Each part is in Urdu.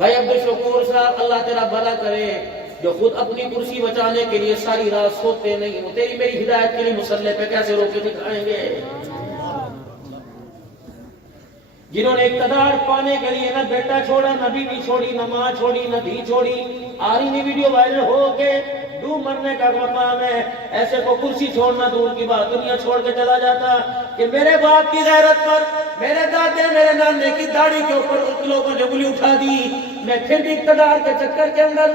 بھائی عبدالشکور صاحب اللہ تیرا بھلا کرے، جو خود اپنی کرسی بچانے کے لیے ساری رات سوتے نہیں، وہ تیری میری ہدایت کے لیے مسلح پہ کیسے رو کے دکھائیں گے؟ جنہوں نے اقتدار پانے کے لیے نہ بیٹا چھوڑا، نہ بیوی چھوڑی، نہ ماں چھوڑی، نہ دھی چھوڑی، آ رہی نہیں ویڈیو وائرل ہو کے ڈوب مرنے کا مقام ہے، ایسے کو کرسی چھوڑنا دور کی بات، دنیا چھوڑ کے چلا جاتا کہ میرے باپ کی غیرت پر، میرے دادے میرے نانے کی داڑھی کے اوپر ان لوگوں نے انگلی اٹھا دی، میں پھر بھی اقتدار کے چکر کے اندر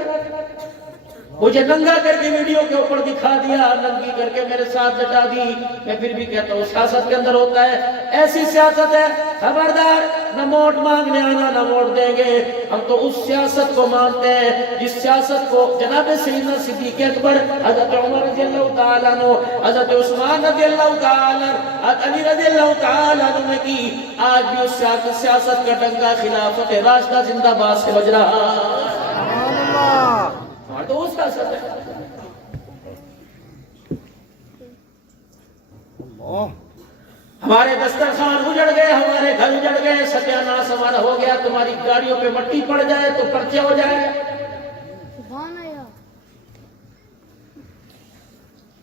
مجھے ننگا کر کے ویڈیو کے اوپر دکھا دیا، ننگی کر کے میرے ساتھ لٹا دی، میں پھر بھی کہتا ہوں سیاست کے اندر ہوتا ہے، ایسی سیاست ہے، خبردار نہ ووٹ مانگنے آنا نہ ووٹ دیں گے، ہم تو اس سیاست کو مانتے ہیں جس سیاست کو جناب سیدنا صدیق اکبر، حضرت عمر رضی اللہ تعالیٰ عنہ، حضرت عثمان رضی اللہ تعالیٰ، حضرت علی رضی اللہ تعالیٰ عنہ نے کی، آج بھی اس سیاست کا ڈنگا خلافت راشدہ زندہ باد سے بج رہا ہے، تو اس کا اثر ہے۔ ہمارے دسترخوان اجڑ گئے، ہمارے گھر اجڑ گئے، ستیاناش ہمارا ہو گیا، تمہاری گاڑیوں پہ مٹی پڑ جائے تو پرچے ہو جائے۔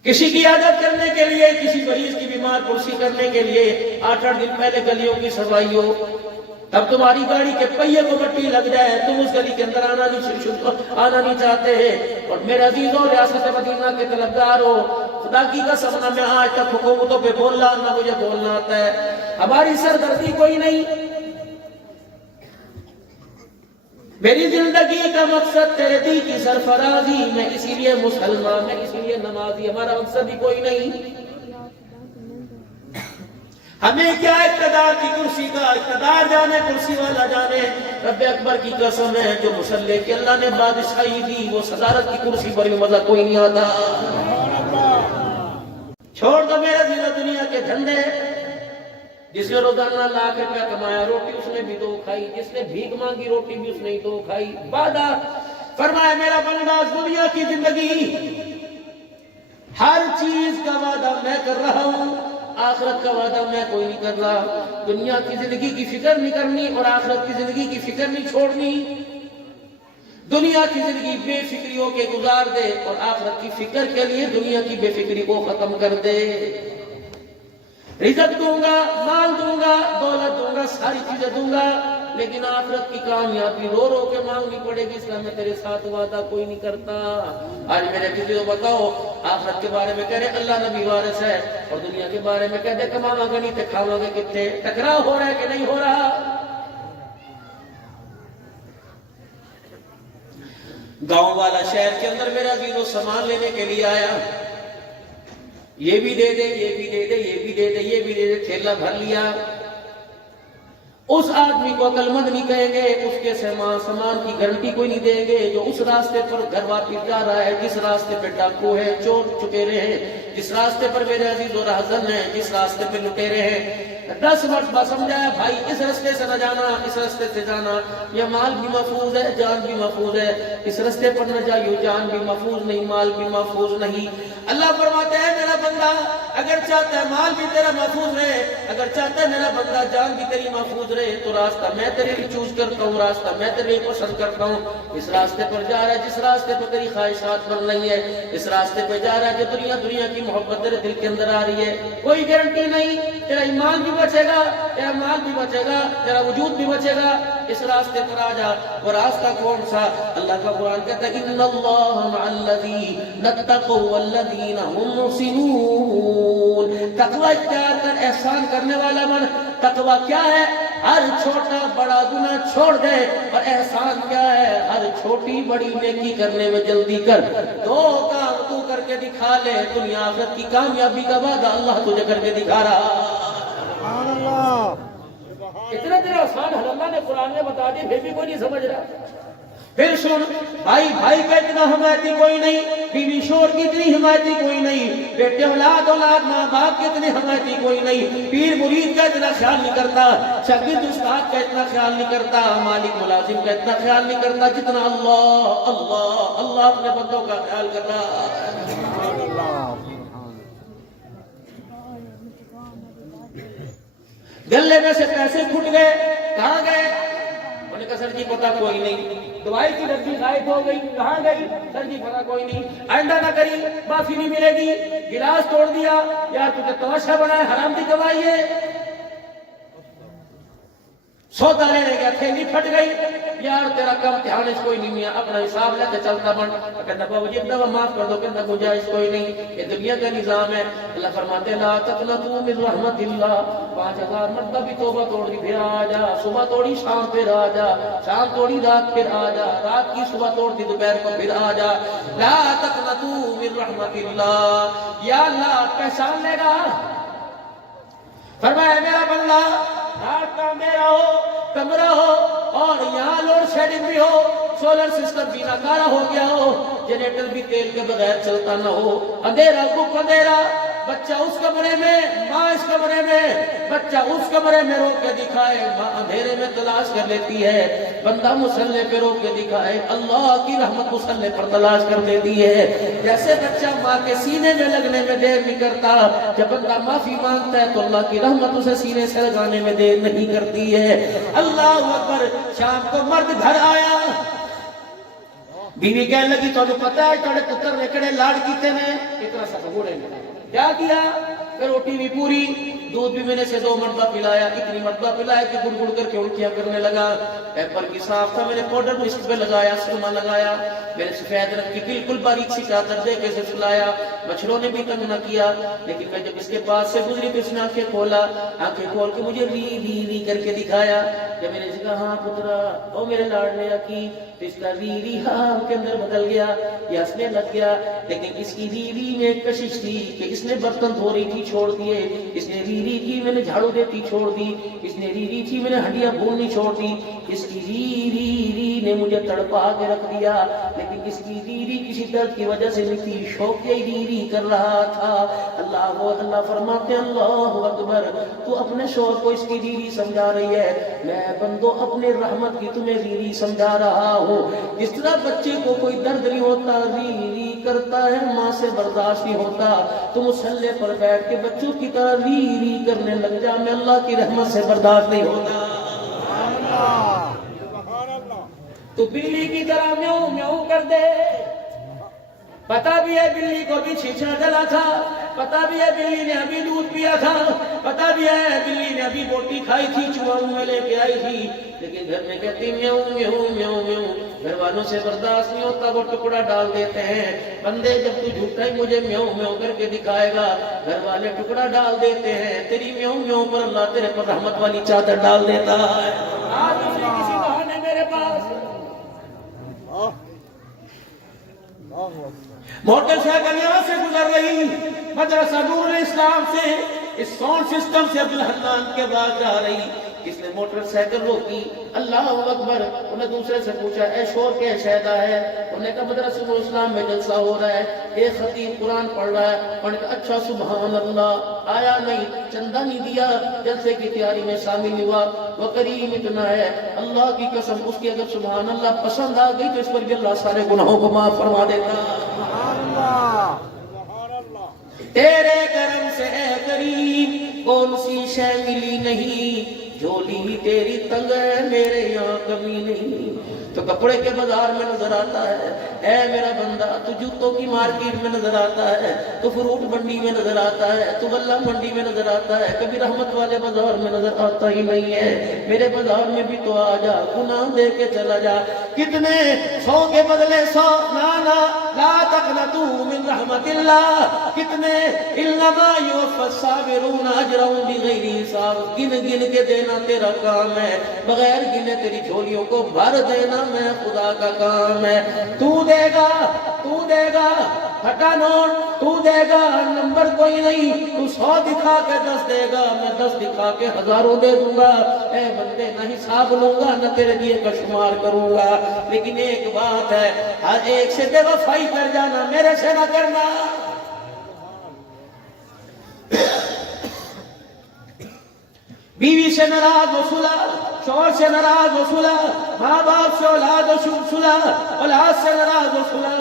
کسی کی عادت کرنے کے لیے، کسی مریض کی بیمار پرسی کرنے کے لیے 8 دن پہلے گلیوں کی صفائی ہو، تب تمہاری گاڑی کے پہیے کو مٹی لگ جائے، تم اس گلی کے اندر آنا نہیں چاہتے ہیں۔ اور میرے عزیزوں، ریاست مدینہ کے طلبگار ہو، خدا کی قسم نہ میں آج تک حکومتوں پہ بولنا نہ مجھے بولنا آتا ہے، ہماری سردردی کوئی نہیں، میری زندگی کا مقصد تیرے دل کی سرفرازی، میں اسی لیے مسلمان، میں اسی لیے نمازی، ہمارا مقصد ہی کوئی نہیں۔ ہمیں کیا اقتدار کی کرسی کا، اقتدار جانے کرسی والا جانے، رب اکبر کی قسم ہے جو مسلح کی اللہ نے بادشاہی دی، وہ صدارت کی کرسی پر بھی مزہ کوئی نہیں آتا۔ چھوڑ دو میرے دل دنیا کے جھنڈے، جس نے روزانہ لاکھ روپیہ کمایا روٹی اس نے بھی 2 کھائی، جس نے بھیک مانگی روٹی بھی اس نے 2 کھائی، وعدہ فرمایا میرا بندہ دنیا کی زندگی ہر چیز کا وعدہ میں کر رہا ہوں، آخرت کا وعدہ میں کوئی نہیں کر رہا، دنیا کی زندگی کی فکر نہیں کرنی اور آخرت کی زندگی کی فکر نہیں چھوڑنی، دنیا کی زندگی بے فکریوں کے گزار دے اور آخرت کی فکر کے لیے دنیا کی بے فکری کو ختم کر دے۔ رزق دوں گا، مال دوں گا، دولت دوں گا، ساری چیزیں دوں گا، لیکن آخرت کی کامیابی رو رو کے مانگنی پڑے گی، اس کا میں تیرے ساتھ وعدہ کوئی نہیں کرتا۔ آج میرے کسی کو بتاؤ آخرت کے بارے میں کہہ رہے اللہ نبی وارث ہے، اور دنیا کے بارے میں کہہ دے کماوا گا نہیں تے کھاوا گے کتنے، ٹکراؤ ہو رہا ہے کہ نہیں ہو رہا؟ گاؤں والا شہر کے اندر میرا عزیزو سامان لینے کے لیے آیا، یہ بھی دے دے، یہ بھی دے دے، یہ بھی دے دے، یہ بھی دے دے، تھیلا بھر لیا۔ اس آدمی کو عقل مند نہیں کہیں گے، اس کے سامان کی گارنٹی کوئی نہیں دیں گے، جو اس راستے پر گھر واپس جا رہا ہے، جس راستے پہ ڈاکو ہے، چور چکیرے ہیں، جس راستے پر میرے عزیز و راہزن ہیں، جس راستے پہ لٹیرے ہیں، 10 مرتبہ سمجھایا بھائی اس راستے سے نہ جانا، اس راستے سے جانا، یہ مال بھی محفوظ ہے، جان بھی محفوظ ہے، اس راستے پر نہ جائیو، جان بھی محفوظ نہیں، مال بھی محفوظ نہیں۔ اللہ فرماتے ہیں میرا بندہ اگر چاہتا ہے مال بھی تیرا محفوظ رہے، اگر چاہتا ہے میرا بندہ جان بھی تیری محفوظ رہے، تو راستہ میں تیرے لیے چوز کرتا ہوں، راستہ میں تیرے لیے پسند کرتا ہوں۔ اس راستے پر جا رہا ہے جس راستے پر تیری خواہشات بن رہی ہے، اس راستے پہ جا رہا ہے جو دنیا کی محبت تیرے دل کے اندر آ رہی ہے، کوئی گارنٹی نہیں تیرا ایمان بھی بچے گا، تیرا مال بھی بچے گا، تیرا وجود بھی بچے گا، اس راستے پر آ جا۔ وہ راستہ کون سا؟ اللہ کا قرآن کہتا ہے ان اللہ مع الذین اتقوا والذین هم محسنون۔ تقوی اختیار کر، احسان کرنے والا بن۔ تقوی کیا ہے؟ ہر چھوٹا بڑا گناہ چھوڑ دے، اور احسان کیا ہے؟ ہر چھوٹی بڑی نیکی کرنے میں جلدی کر۔ 2 کام تو کر کے دکھا لے، دنیا آخرت کی کامیابی کا وعدہ اللہ تجھے کر کے دکھا رہا۔ سبحان اللہ۔ اتنا تیرا آسان حل اللہ نے قرآن میں بتا دی، پھر بھی کوئی نہیں سمجھ رہا۔ پھر سن، بھائی بھائی کا اتنا حمایتی کوئی نہیں، بیوی شور کی اتنی حمایتی کوئی نہیں، بیٹے اولاد ماں باپ کی اتنی حمایتی کوئی نہیں، پیر مرید کا اتنا خیال نہیں کرتا، شاگرد استاد کا اتنا خیال نہیں کرتا، مالک ملازم کا اتنا خیال نہیں کرتا جتنا اللہ اللہ اللہ اپنے بندوں کا خیال کر رہا ہے۔ گلے میں سے پیسے پھٹ گئے، کہاں گئے؟ کہا سر جی پتہ کوئی نہیں، دوائی کی ڈبی غائب ہو گئی، کہاں گئی؟ سر جی پتہ کوئی نہیں، آئندہ نہ کری، معافی نہیں ملے گی، گلاس توڑ دیا، یار تجھے تماشا بنا ہے، حرام کی کمائی ہے، سودا لینے گیا تھیلی پھٹ گئی، یار تیرا کم دھیان اس کوئی نہیں ہے، اپنا حساب لے کے چلتا بن، کہتا بابا جی دوا معاف کر دو، کہتا گنجائش کوئی نہیں، یہ دنیا کا نظام ہے۔ اللہ فرماتے لا تقنطوا من رحمت اللہ، 5000 مرتبہ بھی توبہ توڑی پھر آ جا، صبح توڑی شام پھر آ جا، شام توڑی رات پھر آ جا، رات کی صبح توڑ دی دوپہر کو پھر آ جا، لا تقنطوا من رحمت اللہ۔ یا اللہ پہچان لے گا، فرمایا میرا بندہ رات کا اندھیرا ہو، کمرہ ہو اور یہاں لوڈ شیڈنگ بھی ہو، سولر سسٹم بھی ناکارہ ہو گیا ہو، جنریٹر بھی تیل کے بغیر چلتا نہ ہو، اندھیرا گپ اندھیرا، بچہ اس کمرے میں، ماں اس کمرے میں، بچہ اس کمرے میں رو کے دکھائے، ماں اندھیرے میں تلاش کر لیتی ہے، بندہ مصلے پہ رو کے دکھائے، اللہ کی رحمت مصلے پر تلاش کر دیتی ہے۔ جیسے بچہ ماں کے سینے میں لگنے میں دیر نہیں کرتا، جب بندہ معافی مانگتا ہے تو اللہ کی رحمت اسے سینے سے لگانے میں دیر نہیں کرتی ہے۔ اللہ اکبر۔ شام کو مرد گھر آیا، بیوی کہنے لگی تو پتا ہے تھوڑے پتر نے کڑے لاڑ کیتے نے، اتنا سا گھوڑے نے کیا کیا کہ روٹی بھی پوری، دودھ بھی میں نے سے 2 مرتبہ پلایا، اتنی مرتبہ پلایا کہ گڑ گڑ کر کے الٹیاں کرنے لگا، پیپر کی صاف تھا، میں نے پاؤڈر مسک پہ لگایا، سرما لگایا، میں نے سفید رنگ کی بالکل باریک سی چادر دے کے اسے سلایا، مچھروں نے بھی تنگ نہ کیا، لیکن میں جب اس کے پاس سے گزری تو اس نے آنکھیں کھولا، آنکھیں کھول کے مجھے ری ری ری کر کے دکھایا، جب میں نے کہا ہاں پترا او میرے لاڈلے کی، تو اس کا ری ری ہاں کے اندر بدل گیا یا ہنسنے لگ گیا، لیکن اس کی ری ری میں ایک کشش تھی کہ اس نے برتن دھو رہی تھی چھوڑ دیے، اس نے ری ری کی میں نے جھاڑو دیتی چھوڑ دی، اس نے ری ری تھی میں نے ہڈیاں بھوننی چھوڑ دی، اس کی ری ری ری نے مجھے تڑپا کے رکھ دیا، لیکن اس کی ری ری کسی درد کی وجہ سے نہیں تھی، شوق یہ ری ری کر رہا تھا۔ اللہ فرماتے اللہ اکبر، تو اپنے شوہر کو اس کی ری ری سمجھا رہی ہے، میں بندو اپنے رحمت کی تمہیں ری ری سمجھا رہا ہوں۔ جس طرح بچے کو کوئی درد نہیں ہوتا، ری ری کرتا ہے، ماں سے برداشت نہیں ہوتا، تو مصلے پر بیٹھ کے بچوں کی طرح ری ری کرنے لگ جا، میں اللہ کی رحمت سے برداشت نہیں ہوتا۔ تو بلی کی طرح میوں میوں کر دے، پتا بھی ہے بلی کو بھی چھیچنا ڈلا تھا، پتا بھی ہے بلی نے ابھی دودھ پیا تھا، پتا بھی ہے بلی نے ابھی بوٹی کھائی تھی، چوہا منہ میں لے کے آئی تھی، لیکن گھر میں کہتی میوں میوں میوں میوں، گھر والوں سے برداشت نہیں ہوتا، وہ ٹکڑا ڈال دیتے ہیں، بندے جب تو جھوٹا ہی مجھے میوں میوں کر کے دکھائے گا، گھر والے ٹکڑا ڈال دیتے ہیں، تیری میوں میوں پر اللہ تیرے پر رحمت والی چادر ڈال دیتا ہے۔ آج اسی کسی بہانے میرے پاس موٹر سائیکل یہاں سے گزر رہی، مدرسہ نور الاسلام سے اس ساؤنڈ سسٹم سے عبدالحنان کے بعد جا رہی، اس نے موٹر سائیکل روکی، اللہ اکبر، انہیں دوسرے سے پوچھا اے شور کے شہدہ ہے، انہوں نے کہا مدرسہ نور الاسلام میں جلسہ ہو رہا ہے، ایک خطیب قرآن پڑھ رہا ہے، انہوں نے کہا اچھا سبحان اللہ، آیا نہیں، چندہ نہیں دیا، جلسے کی تیاری میں شامل ہوا، وہ کریم اتنا ہے، اللہ کی قسم اس کی اگر سبحان اللہ پسند آ گئی تو اس پر بھی اللہ سارے گناہوں کو معاف فرما دیتا۔ تیرے کرم سے اے کریم کون سی شے ملی نہیں، جھولی تیری تنگ ہے میرے یہاں کمی نہیں، تو کپڑے کے بازار میں نظر آتا ہے اے میرا بندہ، تو جوتوں کی مارکیٹ میں نظر آتا ہے، تو فروٹ منڈی میں نظر آتا ہے، تو غلہ منڈی میں نظر آتا ہے، کبھی رحمت والے بازار میں نظر آتا ہی نہیں ہے، میرے بازار میں بھی تو آ جا، گناہ دے کے چلا جا، کتنے 100 کے بدلے 100، لا تقنطوا من رحمت اللہ، کتنے انما یوفی الصابرون اجرهم بغیر حساب، گن گن کے دینا تیرا کام ہے، بغیر گنے تیری جھولیوں کو بھر دینا میں خدا کا کام ہے، تو دے گا ہٹا نوٹ، تو دے گا نمبر کوئی نہیں، تو 100 دکھا کے 10 دے گا، میں 10 دکھا کے ہزاروں دے دوں گا، اے بندے نہ حساب لوں گا نہ تیرے لیے کا شمار کروں گا، لیکن ایک بات ہے، ہر ایک سے بے وفائی کر جانا، میرے سے نہ کرنا۔ بیوی سے ناراض و صلح، شوہر سے ناراض ہو صلح، ماں باپ سے اولاد ہو صلح، اولاد سے ناراض ہو صلح۔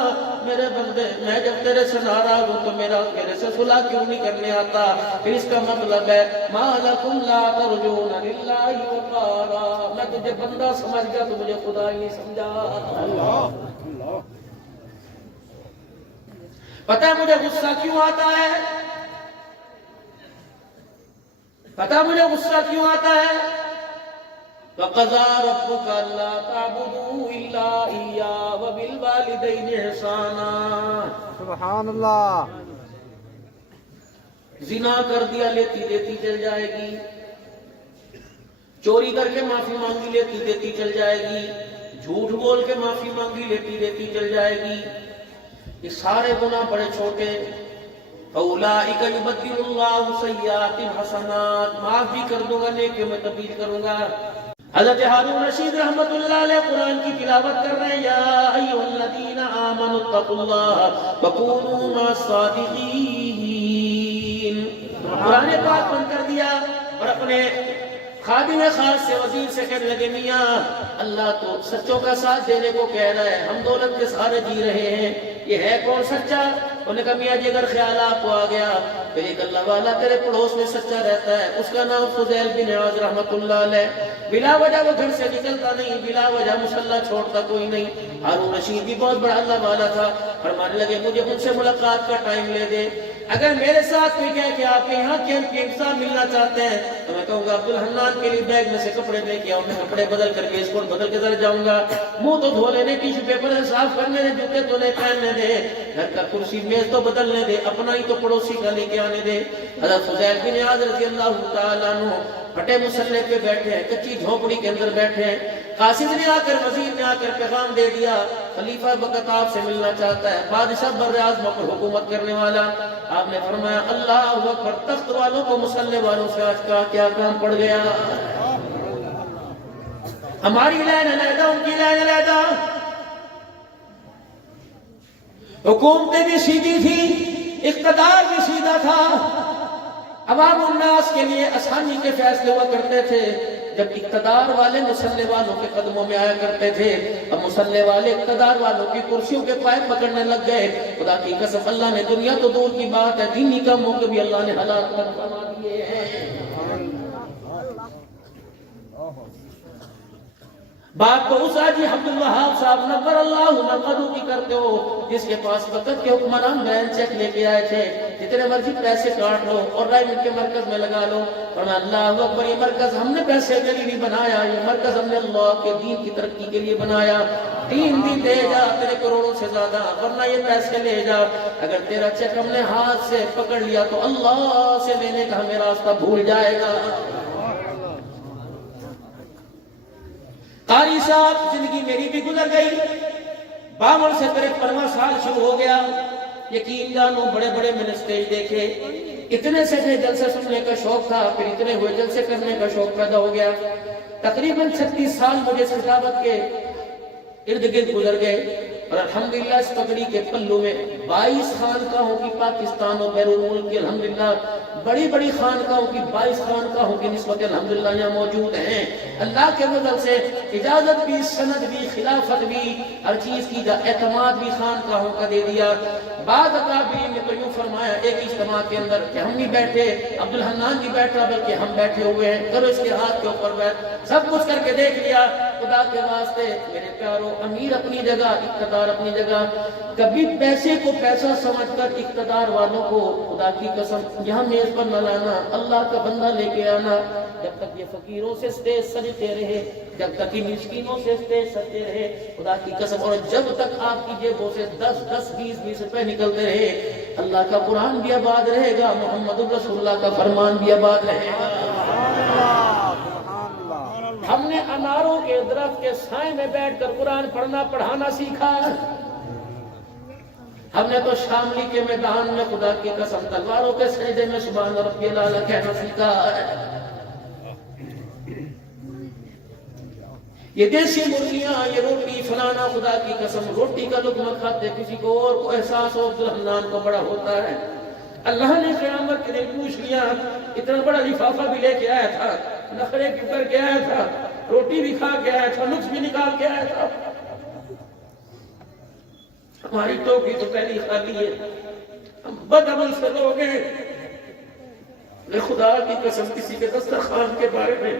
میرے بندے میں جب تیرے سے ناراض ہوں تو میرے سے صلح کیوں نہیں کرنے آتا؟ پھر اس کا مطلب ہے ما لکم لا ترجون للہ وقارا، میں تجھے بندہ سمجھ گیا تو مجھے خدا ہی نہیں سمجھا۔ پتہ ہے مجھے غصہ کیوں آتا ہے؟ پتہ مجھے غصہ کیوں آتا ہے؟ وَقَضَى رَبُّكَ أَلَّا تَعْبُدُوا إِلَّا إِيَّاهُ وَبِالْوَالِدَيْنِ إِحْسَانًا۔ سبحان اللہ۔ زنا کر دیا لیتی دیتی چل جائے گی، چوری کر کے معافی مانگی لیتی دیتی چل جائے گی، جھوٹ بول کے معافی مانگی لیتی دیتی چل جائے گی، یہ سارے گناہ بڑے چھوٹے۔ فَأُولَٰئِكَ يُبَدِّلُ اللَّهُ سَيِّئَاتِهِمْ حَسَنَاتٍ، معاف بھی کر دوں گا، نیکیوں میں تبدیل کروں گا۔ حضرت ہارون رشید رحمت اللہ علیہ قرآن کی تلاوت کر رہے ہیں، یا ایھا الذین آمنوا اتقوا اللہ وکونوا مع الصادقین۔ قرآن پاک بند کر دیا اور اپنے خادم خاص سے وزیر سے کہنے لگے، میاں اللہ تو سچوں کا ساتھ دینے کو کہہ رہا ہے، ہم دولت کے سارے جی رہے ہیں، یہ ہے کون سچا؟ انہوں نے کہا میاں جی اگر خیال آپ کو آ گیا پھر ایک اللہ والا تیرے پڑوس میں سچا رہتا ہے، اس کا نام فضیل بن عیاض رحمت اللہ علیہ، بلا وجہ وہ گھر سے نکلتا نہیں، بلا وجہ مصلی چھوڑتا کوئی نہیں۔ ہارون رشید بھی بہت بڑا اللہ والا تھا، فرمانے لگے مجھے ان سے ملاقات کا ٹائم لے دے، اگر میرے ساتھ کوئی کہے کہ آپ کے یہاں کیمپ صاحب ملنا چاہتے ہیں تو میں کہوں گا عبدالحنان کے لیے بیگ میں سے کپڑے دے کے آؤں، میں کپڑے بدل کر کے اسکول بدل کے ذرا جاؤں گا، منہ تو دھو لینے، ٹیشو پیپر سے صاف کرنے دے، جوتے دھونے پہننے دے، گھر کا کرسی میز تو بدلنے دے، اپنا ہی تو پڑوسی کا لے کے آنے دے۔ حضرت فضیل بن عیاض رضی اللہ تعالیٰ عنہ پھٹے مسلح پہ بیٹھے ہیں، کچی جھونپڑی کے اندر بیٹھے ہیں، قاصد نے آ کر وزیر نے آ کر پیغام دے دیا خلیفہ وقت آپ سے ملنا چاہتا ہے، بادشاہ بر اعظم پر حکومت کرنے والا۔ آپ نے فرمایا اللہ اکبر، تخت والوں کو مسلح والوں سے آج کا کیا کام پڑ گیا؟ ہماری لین علیحدہ، ان کی لین علیحدہ، حکومتیں بھی سیدھی تھی، اقتدار بھی سیدھا تھا، عوام الناس کے لیے آسانی کے فیصلے ہوا کرتے تھے۔ جب اقتدار والے مسلح والوں کے قدموں میں آیا کرتے تھے، اب مسلح والے اقتدار والوں کی کرسیوں کے پائے پکڑنے لگ گئے۔ خدا کی قسم اللہ نے دنیا تو دور کی بات ہے، دینی کاموں کے بھی اللہ نے حالات فرما دیے ہیں۔ بات تو اس حاجی عبد الوہاب صاحب نور اللہ مرقدو کی کرتے ہو، جس کے پاس وقت کے حکمران بین چیک لے کے آئے تھے، جتنے مرضی پیسے کاٹ لو اور رائے ان کے مرکز میں لگا لو، اور اللہ اکبر، یہ مرکز ہم نے پیسے کے لیے نہیں بنایا، یہ مرکز ہم نے اللہ کے دین کی ترقی کے لیے بنایا۔ 3 دن دے جا تیرے کروڑوں سے زیادہ، ورنہ یہ پیسے لے جا، اگر تیرا چیک ہم نے ہاتھ سے پکڑ لیا تو اللہ سے لینے کا ہمیں راستہ بھول جائے گا۔ قاری صاحب زندگی میری بھی گزر گئی، 52 سے 53واں سال شروع ہو گیا، یقین جانو بڑے بڑے میں نے سٹیج دیکھے، اتنے سے جلسے سننے کا شوق تھا، پھر اتنے ہوئے جلسے کرنے کا شوق پیدا ہو گیا۔ تقریباً 36 سال مجھے سخاوت کے ارد گرد گزر گئے، اور الحمدللہ اس پگڑی کے پلوں میں 22 خانقاہوں کی پاکستان اور بیرون ملک کی الحمدللہ بڑی بڑی خانقاہوں کی 22 خانقاہوں کی نسبت الحمدللہ یہاں موجود ہیں۔ اللہ کے فضل سے اجازت بھی، سند بھی، خلافت بھی، ہر چیز کی اعتماد بھی خانقاہوں کا دے دیا۔ بعد اکابرین نے تو یوں فرمایا ایک اجتماع کے اندر کہ ہم نہیں بیٹھے، عبدالحنان نہیں بیٹھا، بلکہ ہم بیٹھے ہوئے ہیں، کرو اس کے ہاتھ کے اوپر بیٹھ، سب کچھ کر کے دیکھ لیا۔ خدا کے واسطے میرے پیارو، امیر اپنی جگہ، اقتدار اپنی جگہ، کبھی پیسے کو پیسہ سمجھ کر اقتدار والوں کو خدا کی قسم یہاں میز پر نہ لانا، اللہ کا بندہ لے کے آنا۔ جب تک یہ فقیروں سے اسٹیج سجتے رہے، جب تک یہ مسکینوں سے اسٹیج سجتے رہے، خدا کی قسم، اور جب تک آپ کی جیبوں سے 10 20 روپے نکلتے رہے، اللہ کا قرآن بھی آباد رہے گا، محمد رسول اللہ کا فرمان بھی آباد رہے گا۔ ہم نے اناروں کے درخت کے سائے میں بیٹھ کر قرآن پڑھنا پڑھانا سیکھا، ہم نے تو شاملی کے میدان میں خدا کی قسم تلواروں کے سجدے میں سبحان ربی الاعلی کہنا سیکھا ہے۔ یہ دیسی مرغیاں، یہ روٹی فلانا، خدا کی قسم روٹی کا لقمہ کھاتے کسی کو اور کو احساس ہو عبدالحنان کو بڑا ہوتا ہے۔ اللہ نے قیامت کے دن پوچھ لیا، اتنا بڑا لفافہ بھی لے کے آیا تھا، نخرے کیوں کر کے آیا تھا، روٹی بھی کھا کے آیا تھا، نقص بھی نکال کے آیا تھا. ہماری ٹوپی تو پہلی خالی ہے، ہم بد عمل سے لوگ ہیں. خدا کی قسم کسی کے دسترخوان کے بارے میں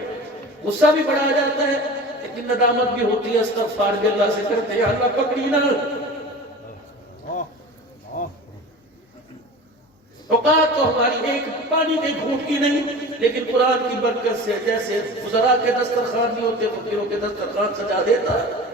غصہ بھی بڑھا جاتا ہے لیکن ندامت بھی ہوتی ہے. استغفار بھی اللہ سے کرتے ہیں، اللہ پکڑی نہ. اوقات تو ہماری ایک پانی کے گھونٹ کی نہیں، لیکن قرآن کی برکت سے جیسے فقراء کے دسترخوان نہیں ہوتے، فقیروں کے دسترخوان سجا دیتا ہے.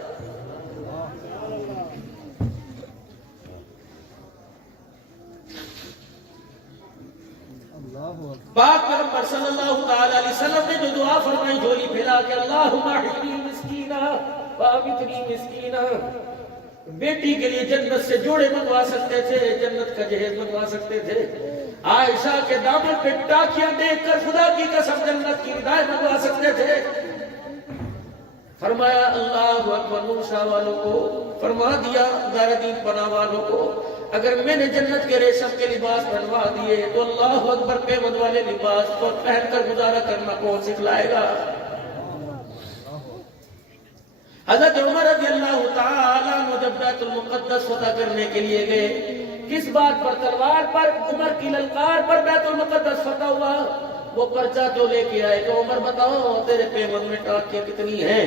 پاک پیغمبر صلی اللہ تعالی علیہ وسلم نے جو دعا فرمائی جھولی پھیلا کے، اللہم احیی مسکینہ وامیتنی مسکینہ. بیٹی کے لیے جنت سے جوڑے منگوا سکتے تھے، جنت کا جہیز منگوا سکتے تھے. عائشہ کے دامن پہ ٹاکیاں دیکھ کر خدا کی قسم جنت کی ردائیں منگوا سکتے تھے. فرمایا اللہ اکبر. موسیٰ والوں کو فرما دیا، غیرتین پناہ والوں کو، اگر میں نے جنت کے ریشم کے لباس بنوا دیے تو اللہ اکبر پیمند والے لباس کو پہن کر گزارا کرنا کون سکھلائے گا؟ حضرت عمر رضی اللہ تعالیٰ عنہ جب بیت المقدس فتح کرنے کے لیے گئے، کس بات پر؟ تلوار پر. عمر کی للکار پر بیت المقدس فتح ہوا. وہ پرچہ جو لے کے آئے تو عمر بتاؤ تیرے پیمند میں ٹاکیاں کتنی ہیں؟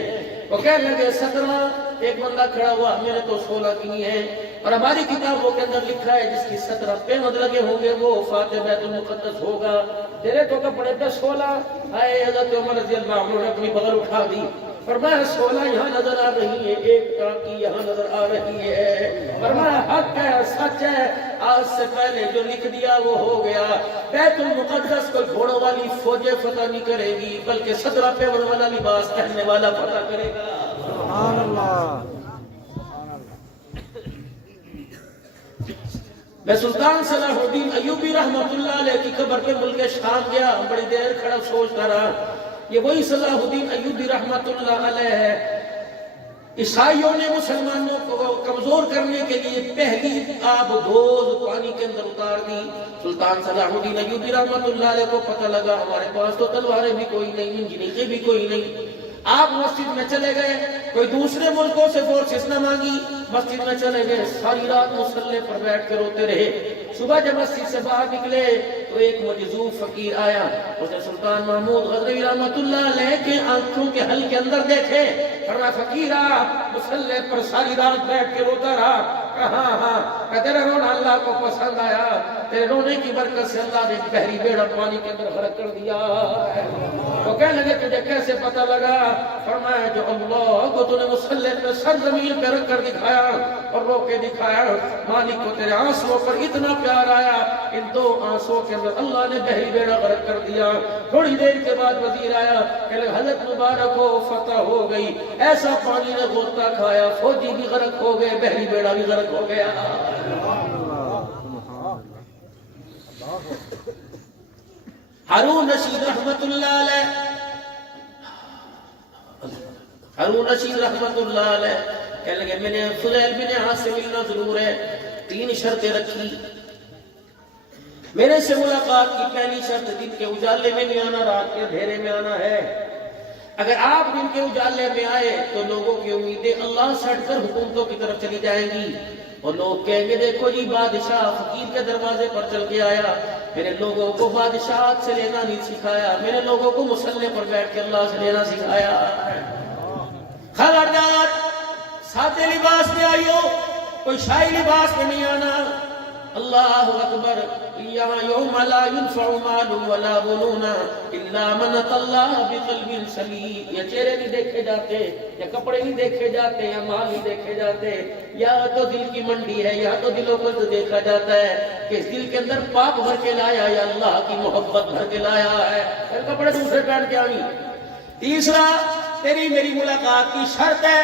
وہ کہنے لگے 17. ایک بندہ کھڑا ہوا، میں نے تو 16 کی ہیں، اور ہماری کتابوں کے اندر لکھا ہے جس کی 17 پیمند لگے ہوں گے وہ فاتح بیت المقدس ہوگا. تیرے تو کپڑے پہ 16. آئے حضرت عمر رضی اللہ عنہ نے اپنی بغل اٹھا دی، فرمایا 16 یہاں نظر آ رہی ہے، ایک ٹانکی یہاں نظر آ رہی ہے. فرمایا حق ہے، سچ ہے، آج سے پہلے جو لکھ دیا وہ ہو گیا. بیت المقدس کو گھوڑوں والی فوجیں فتح نہیں کرے گی، بلکہ 17 پیمند والا لباس پہننے والا فتح کرے گا. سبحان اللہ. میں سلطان صلاح الدین ایوبی رحمت اللہ علیہ کی قبر پہ ملک شام گیا، بڑی دیر کھڑا سوچتا رہا. یہ وہی صلاح الدین ایوبی رحمت اللہ علیہ ہے. عیسائیوں نے مسلمانوں کو کمزور کرنے کے لیے پہلی آب دوز پانی کے اندر اتار دی. سلطان صلاح الدین ایوبی رحمت اللہ علیہ کو پتہ لگا ہمارے پاس تو تلواریں بھی کوئی نہیں، منجنیقیں بھی کوئی نہیں. آپ مسجد میں چلے گئے، کوئی دوسرے ملکوں سے فورسز نہ مانگی، مسجد میں چلے گئے، ساری رات مصلے پر بیٹھ کے روتے رہے. صبح جب مسجد سے باہر نکلے تو ایک مجذوب فقیر آیا. اس نے سلطان محمود غزنوی رحمت اللہ علیہ کے آنکھوں کے حل کے اندر دیکھے. فرمایا فقیرہ مصلے پر ساری رات بیٹھ کے روتا رہا. ہاں ہاں، تیرا رونا اللہ کو پسند آیا، تیرے رونے کی برکت سے اللہ نے بحری بیڑا پانی کے اندر غرق کر دیا. وہ کہنے لگے تجھے کیسے پتہ لگا؟ فرمایا جو اللہ کو تو نے مصلی پہ سر زمین پہ رکھ کر دکھایا اور رو کے دکھایا، مالک کو تیرے آنسوں پر اتنا پیار آیا، ان 2 آنسوں کے اندر اللہ نے بحری بیڑا غرق کر دیا. تھوڑی دیر کے بعد وزیر آیا، کہ حضرت مبارک ہو، فتح ہو گئی. ایسا پانی نے غوطہ کھایا، فوجی بھی غرق ہو گئے، بحری بیڑا بھی غرق ہو گیا. ہارون رشید رحمت اللہ علیہ، ہارون رشید رحمت اللہ علیہ کہنے لگے میں نے فضیل بن عاص سے ملنا ضرور ہے. 3 شرطیں رکھی. میرے سے ملاقات کی پہلی شرط دن کے اجالے میں نہیں آنا، رات کے اندھیرے میں آنا ہے. اگر آپ دن کے اجالے میں آئے تو لوگوں کی امیدیں اللہ سے ہٹ کر حکومتوں کی طرف چلی جائیں گی، اور لوگ کہیں گے دیکھو جی بادشاہ فقیر کے دروازے پر چل کے آیا. میرے لوگوں کو بادشاہت سے لینا نہیں سکھایا، میرے لوگوں کو مصلی پر بیٹھ کے اللہ سے لینا سکھایا. خبردار، سادے لباس میں آئیو، کوئی شاہی لباس میں نہیں آنا. اللہ اکبر. یہاں یوم لا ينفع مال ولا بنون الا من اتى الله بقلب سلیم. یہ چہرے نہیں دیکھے جاتے، یا کپڑے نہیں دیکھے جاتے، یا مال نہیں دیکھے جاتے. یا تو دل کی منڈی ہے، یا تو دلوں کو دیکھا جاتا ہے کہ اس دل کے اندر پاپ بھر کے لایا یا اللہ کی محبت بھر کے لایا ہے. پھر کپڑے دوسرے پہن کے آئی. تیسرا، تیری میری ملاقات کی شرط ہے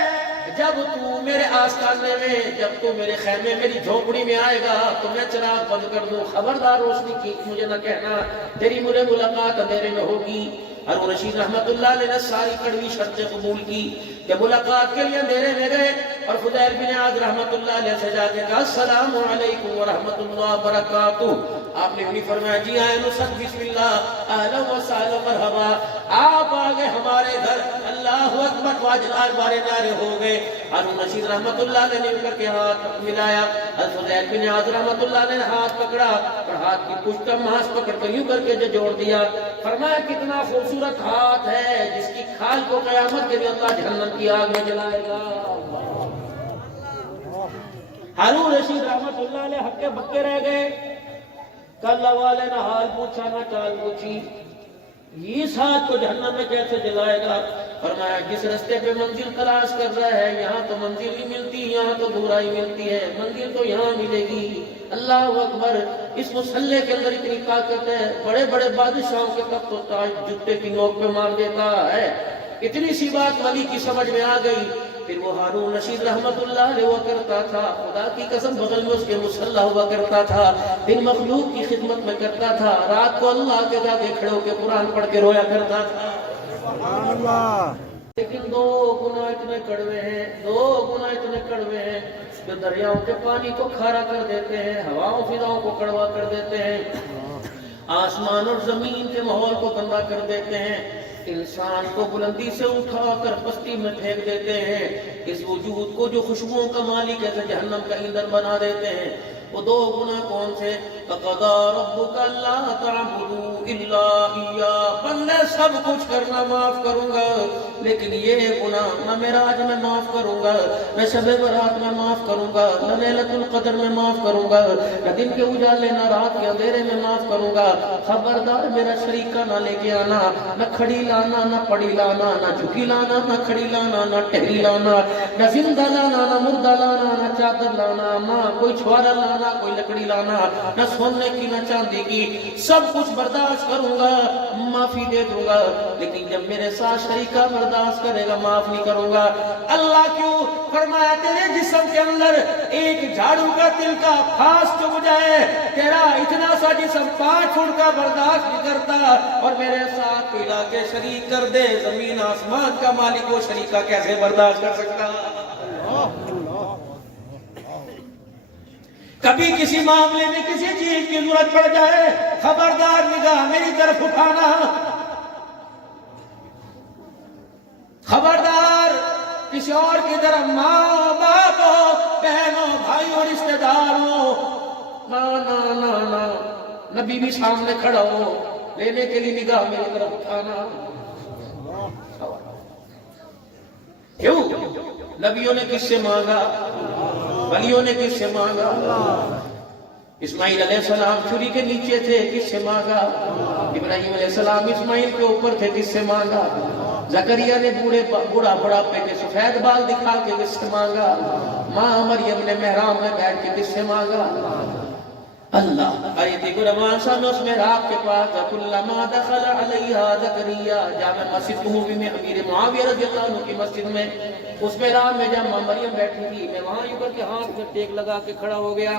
جب تو میرے آستانے میں، جب تو میرے خیمے میری جھونپڑی میں آئے گا تو میں چراغ بند کر دوں. خبردار روشنی کی مجھے نہ کہنا، تیری مجھے ملاقات اندھیرے میں ہوگی. ہارون رشید رحمت اللہ علیہ نے ساری کڑوی شرطیں قبول کی کہ ملاقات کے لیے اندھیرے میں گئے، اور فضیل بن عاص رحمت اللہ علیہ سے جا کے کہا السلام علیکم ورحمت اللہ وبرکاتہ. آپ نے بھی فرمایا جی آئے نصد بسم اللہ اہلا و سہلا مرحبا. آپ آگے ہمارے گھر اللہ اکبر واجلال بارے نعرے ہو گئے. ہارون رشید رحمت اللہ علیہ نے کر کے ہاتھ ملایا. حضرت فضیل بن عیاض رحمت اللہ علیہ نے ہاتھ پکڑا اور ہاتھ کی پشت کا ماس پکڑ کر یوں کر کے جوڑ دیا. فرمایا کتنا خوبصورت ہاتھ ہے جس کی کھال کو قیامت کے دن اللہ جہنم کی آگ میں جلائے گا. ہارون رشید رحمت اللہ علیہ ہکے بکے رہ گئے. کل والے نہ حال پوچھا نہ چال پوچھی. اس ہاتھ کو جہنم میں کیسے جلائے گا؟ فرمایا جس رستے پہ منزل تلاش کر رہا ہے یہاں تو منزل ہی ملتی، یہاں تو دورہ ہی ملتی ہے. منزل تو یہاں ملے گی. اللہ اکبر. اس مسلح کے اندر اتنی طاقت ہے، بڑے بڑے بادشاہوں کے تخت و تاج جوتے کی نوک پہ مار دیتا ہے. اتنی سی بات ولی کی سمجھ میں آ گئی. پھر وہ ہارون رشید رحمت اللہ علیہ ہوا کرتا تھا، خدا کی قسم بغل میں اس کے مسلح ہوا کرتا تھا، دن مخلوق کی خدمت میں کرتا تھا، رات کو اللہ کے آگے کھڑے ہو کے قرآن پڑھ کے رویا کرتا تھا. سبحان اللہ. لیکن دو گناہ اتنے کڑوے ہیں، دو گناہ اتنے کڑوے ہیں جو دریاؤں کے پانی کو کھارا کر دیتے ہیں، ہواؤں فضاؤں کو کڑوا کر دیتے ہیں، آسمان اور زمین کے ماحول کو گندا کر دیتے ہیں، انسان کو بلندی سے اٹھا کر پستی میں پھینک دیتے ہیں، اس وجود کو جو خوشبوؤں کا مالک ہے جہنم کا ایندھن بنا دیتے ہیں. وہ دو گناہ کون سے؟ فَقَضَىٰ رَبُّكَ أَلَّا تَعْبُدُوا إِلَّا إِيَّاهُ. بندے سب کچھ کرنا معاف کروں گا لیکن یہ گناہ نہ معراج میں معاف کروں گا، نہ شب برات میں معاف کروں گا، نہ لیلۃ القدر میں معاف کروں گا، نہ دن کے اجالے نہ رات کے اندھیرے میں معاف کروں گا. خبردار میرا شریکہ نہ لے کے آنا، نہ کھڑی لانا نہ پڑی لانا، نہ جھکی لانا نہ کھڑی لانا، نہ ٹہری لانا، نہ زندہ لانا نہ مردہ لانا، نہ چادر لانا، نہ کوئی چھوارا لانا، کوئی لکڑی لانا، نہ سونے کی نہ چاندی کی. سب کچھ برداشت کروں گا، معافی دے دوں گا، لیکن جب میرے ساتھ شریکہ برداشت کرے گا معاف نہیں کروں گا. اللہ کیوں؟ فرمایا تیرے جسم کے اندر ایک جھاڑو کا تل کا پھاس چبھ جائے، تیرا اتنا سا جسم 5 فٹ کا برداشت نہیں کرتا، اور میرے ساتھ ملا کے شریک کر دے. زمین آسمان کا مالک وہ شریکہ کیسے برداشت کر سکتا؟ کبھی کسی معاملے میں کسی چیز کی ضرورت پڑ جائے، خبردار نگاہ میری طرف اٹھانا، خبردار کسی اور کی طرف، ماں باپ بہنوں بھائیوں رشتہ داروں، نا نبی بھی سامنے کھڑا ہو، لینے کے لیے نگاہ میری طرف اٹھانا. کیوں؟ نبیوں نے کس سے مانگا؟ ولیوں نے کس سے مانگا؟ اسماعیل علیہ السلام چھری کے نیچے تھے، کس سے مانگا؟ ابراہیم علیہ السلام اسماعیل کے اوپر تھے، کس سے مانگا؟ زکریا نے بوڑھا بڑھاپے کے سفید بال دکھا کے کس سے مانگا؟ ماں مریم نے محراب میں بیٹھ کے کس سے مانگا؟ اللہ. آیت قرآن سامنے اس محراب کے پاس کلما دخل علیہا زکریا، جامع مسجد قومی میں امیر معاویہ رضی اللہ عنہ کی مسجد میں اس محراب میں جب ماں مریم بیٹھی تھی، میں وہاں یوں کر کے ہاتھ میں ٹیک لگا کے کھڑا ہو گیا.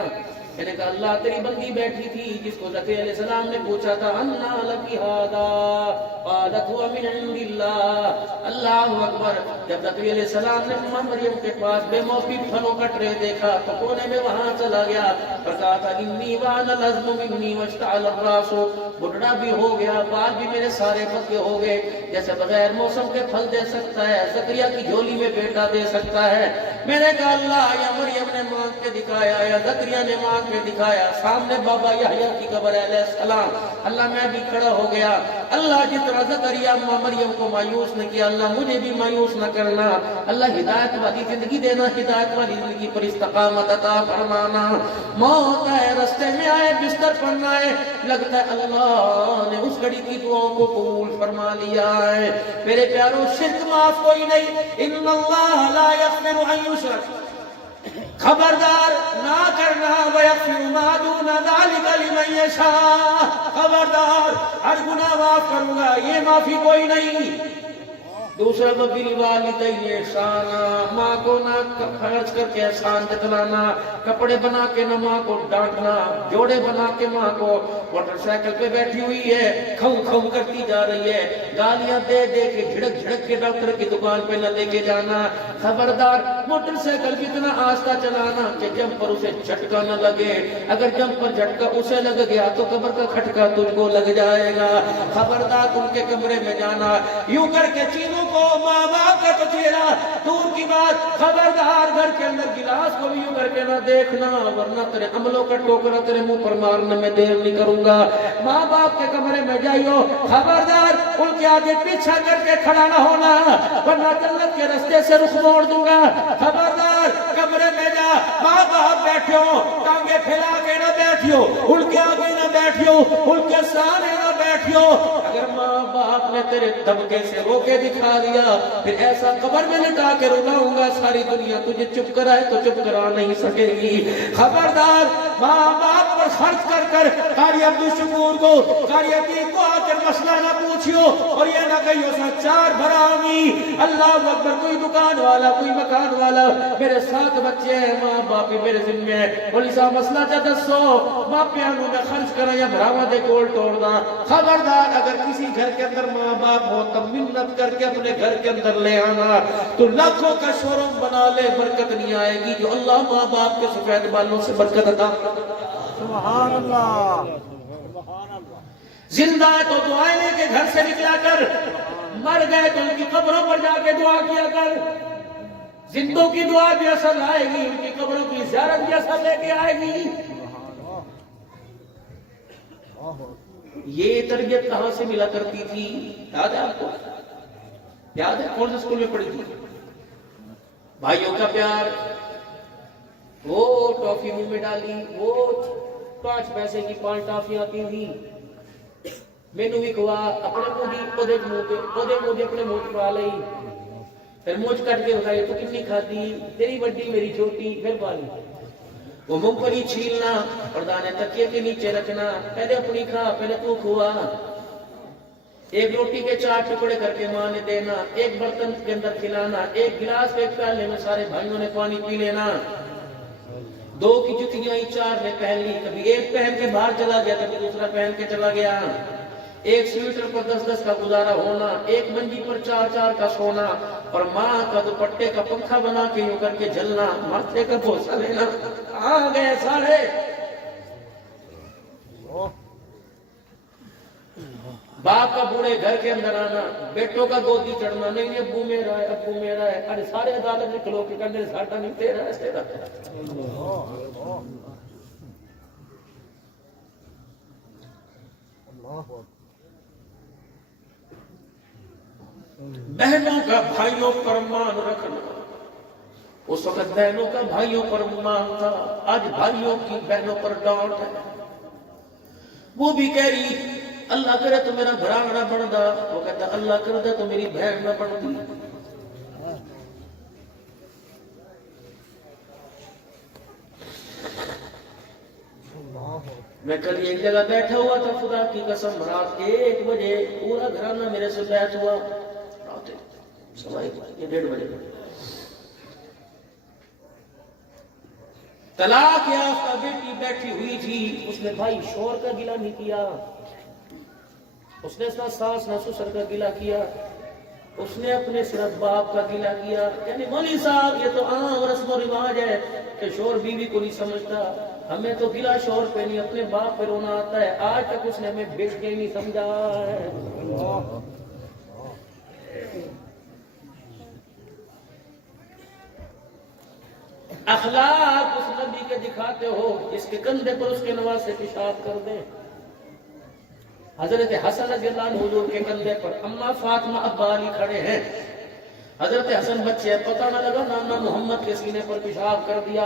میں نے کہا اللہ تیری بندی بیٹھی تھی جس کو زکریا علیہ السلام نے پوچھا تھا انا لکی ھذا قالت هو من عند اللہ. اللہ اکبر. جب زکریا علیہ السلام نے ماں مریم کے پاس بے موقع پھلوں کا ٹرے دیکھا تو کونے میں وہاں چلا گیا اور کہا تھا انی وان العظم منی واشتعل الراس. بڑھڑا بھی ہو گیا، بال بھی میرے سارے پکے ہو گئے. جیسے بغیر موسم کے پھل دے سکتا ہے، زکریا کی جھولی میں بیٹا دے سکتا ہے. میں نے کہا اللہ یا مریم نے مانگ کے دکھایا یا زکریا نے مانگ کے دکھایا، سامنے بابا یحییٰ کی قبر ہے علیہ السلام. اللہ میں بھی کھڑا ہو گیا. اللہ جس طرح زکریا ماں مریم کو مایوس نہ کیا، اللہ مجھے بھی مایوس نہ کرنا. اللہ ہدایت والی زندگی دینا، ہدایت والی زندگی پر استقامت عطا فرمانا. موت ہے، رستے میں آئے، بستر پر نہ آئے، لگتا ہے اللہ نے اس گھڑی کی دعاؤں کو قبول فرما لیا ہے. میرے پیاروں شرک معاف کوئی نہیں. ان اللہ لا یغفر ان یشرک، خبردار نہ کرنا، وَيَغْفِرُ مَا دُونَ ذَلِكَ لِمَن يَشَاءُ. خبردار ہر گناہ معاف کروں گا، یہ معافی کوئی نہیں. دوسرا وَبِالْوَالِدَيْنِ إِحْسَانًا، ماں کو نہ خرچ کر کے احسان جتلانا، کپڑے بنا کے نہ ماں کو ڈانٹنا، جوڑے بنا کے ماں کو موٹر سائیکل پہ بیٹھی ہوئی ہے کھوں کھوں کرتی جا رہی ہے، گالیاں دے دے کے جھڑک جھڑک کے ڈاکٹر کی دکان پہ نہ لے کے جانا۔ خبردار موٹر سائیکل بھی اتنا آہستہ چلانا کہ جب پر اسے جھٹکا نہ لگے، اگر جب پر جھٹکا اسے لگ گیا تو قبر کا کھٹکا تجھ کو لگ جائے گا۔ خبردار ان کے کمرے میں جانا، یوں کر کے چینوں کو ماں باپ کا تو چہرہ دور کی بات، خبردار گھر کے اندر گلاس کو بھی یوں کر کے نہ دیکھنا، ورنہ تیرے عملوں کا ٹوکرا تیرے منہ پر مارنے میں دیر نہیں کروں گا۔ ماں باپ کے کمرے میں جائیو، خبردار ان کے آگے پیچھا کر کے کھڑا نہ ہونا، ورنہ جنت کے رستے سے رخ موڑ دوں گا۔ خبردار کمرے میں جا، ماں باپ بیٹھے ہو ٹانگیں پھیلا کے نہ بیٹھیو، ان کے آگے نہ بیٹھیو، ان کے سامنے نہ بیٹھیو۔ اگر ماں باپ نے تیرے دبکے سے روکے دکھا دیا، پھر ایسا قبر میں لٹا کے رلاؤں گا، ساری دنیا تجھے چپ کرائے تو چپ کرا نہیں سکے گی۔ خبردار ماں باپ پر خرچ کر کر قاری عبدالشکور کو، قاری عبید کو آ کر مسئلہ نہ پوچھیو، اور یہ نہ کہیو سا چار بھرامی اللہ اکبر، کوئی دکان والا کوئی مکان والا، میرے 7 بچے ہیں، ماں باپ میرے ذمہ ہے، بولی سا مسئلہ چا دسو، ماں پیانوں میں خرچ کرا یا بھراوا دے کول توڑنا۔ خبردار اگر کسی گھر کے اندر ماں باپ ہو تب منت کر کے اپنے گھر کے اندر لے آنا، تو لاکھوں کا شو روم بنا لے، برکت نہیں آئے گی۔ جو اللہ ماں باپ کے سفید بالوں سے برکت عطا کرتا۔ سبحان اللہ، زندہ ہے تو دعائیں لے کے گھر سے نکلا کر، مر گئے تو ان کی قبروں پر جا کے دعا کیا کر۔ زندوں کی دعا بھی اثر آئے گی، ان کی قبروں کی زیارت بھی اثر لے کے آئے گی۔ یہ تربیت کہاں سے ملا کرتی تھی؟ یاد ہے آپ کو؟ یاد ہے کون سے اسکول میں پڑھی تھی؟ بھائیوں کا پیار، وہ ٹافی منہ میں ڈالی، وہ 5 پیسے کی 5 ٹافیاں آتی تھی، مینو بھی کھوا اپنے منہ دی، پودے منہ اپنے منہ پا لئی، پھر موچ کٹ کے بتائی تو کتنی کھاتی، تیری بڑی میری چھوٹی، پھر پالی۔ وہ منہ پر ہی چھیلنا اور دانے تکیے کے نیچے رکھنا، پہلے اپنی کھا، پہلے تو کھوا۔ ایک روٹی کے 4 ٹکڑے کر کے ماں نے دینا، ایک برتن کے اندر کھلانا، ایک گلاس ایک پیالے میں سارے بھائیوں نے پانی پی لینا۔ 2 کی جتیاں ہی 4 نے پہن لی، کبھی ایک پہن کے باہر چلا گیا، کبھی دوسرا پہن کے چلا گیا۔ ایک سویٹر پر 10-10 کا گزارا ہونا، ایک منجی پر 4-4 کا سونا، اور ماں کا دوپٹے کا پنکھا بنا کے یوں کر کے جلنا، ماتھے کا بوسہ لینا۔ آ گئے سارے۔ باپ کا بوڑھے گھر کے اندر آنا، بیٹوں کا گودی چڑھنا، نہیں ابو میرا ہے، ابو میرا ہے، ارے سارے عدالت میں کھلو کے کندھے ساٹا نہیں تیرا ہے، تیرا ہے۔ بہنوں کا بھائیوں پر مان رکھنا، اس وقت بہنوں کا بھائیوں پر مان تھا، آج بھائیوں کی بہنوں پر ڈانٹ ہے۔ وہ بھی کہہ رہی اللہ کرے تو میرا بھرا نہ بندا، وہ کہتا اللہ کر دے تو میری بہن نہ بندی۔ میں کل ایک جگہ بیٹھا ہوا تھا، خدا کی قسم رات 1 بجے پورا گھرانہ میرے سے بیٹھ ہوا، رات 1:30 بجے طلاق یافتہ بیٹی بیٹھی ہوئی تھی، اس نے بھائی شوہر کا گلہ نہیں کیا، اس نے اپنا ساس نہ سسر کا گلہ کیا، اس نے اپنے صرف باپ کا گلہ کیا۔ یعنی مولوی صاحب یہ تو عام رسم و رواج ہے کہ شوہر بیوی کو نہیں سمجھتا، ہمیں تو گلہ شوہر پہ نہیں اپنے باپ پہ رونا آتا ہے، آج تک اس نے ہمیں بیچ کے نہیں سمجھا ہے۔ اخلاق اس نبی کے دکھاتے ہو جس کے کندھے پر اس کے نواسے پیشاب کر دیں۔ حضرت حسن رضی اللہ عنہ حضور کے کندھے پر، اماں فاطمہ ابا علی کھڑے ہیں، حضرت حسن بچے، پتہ نہ لگا نانا محمد کے سینے پر پیشاب کر دیا۔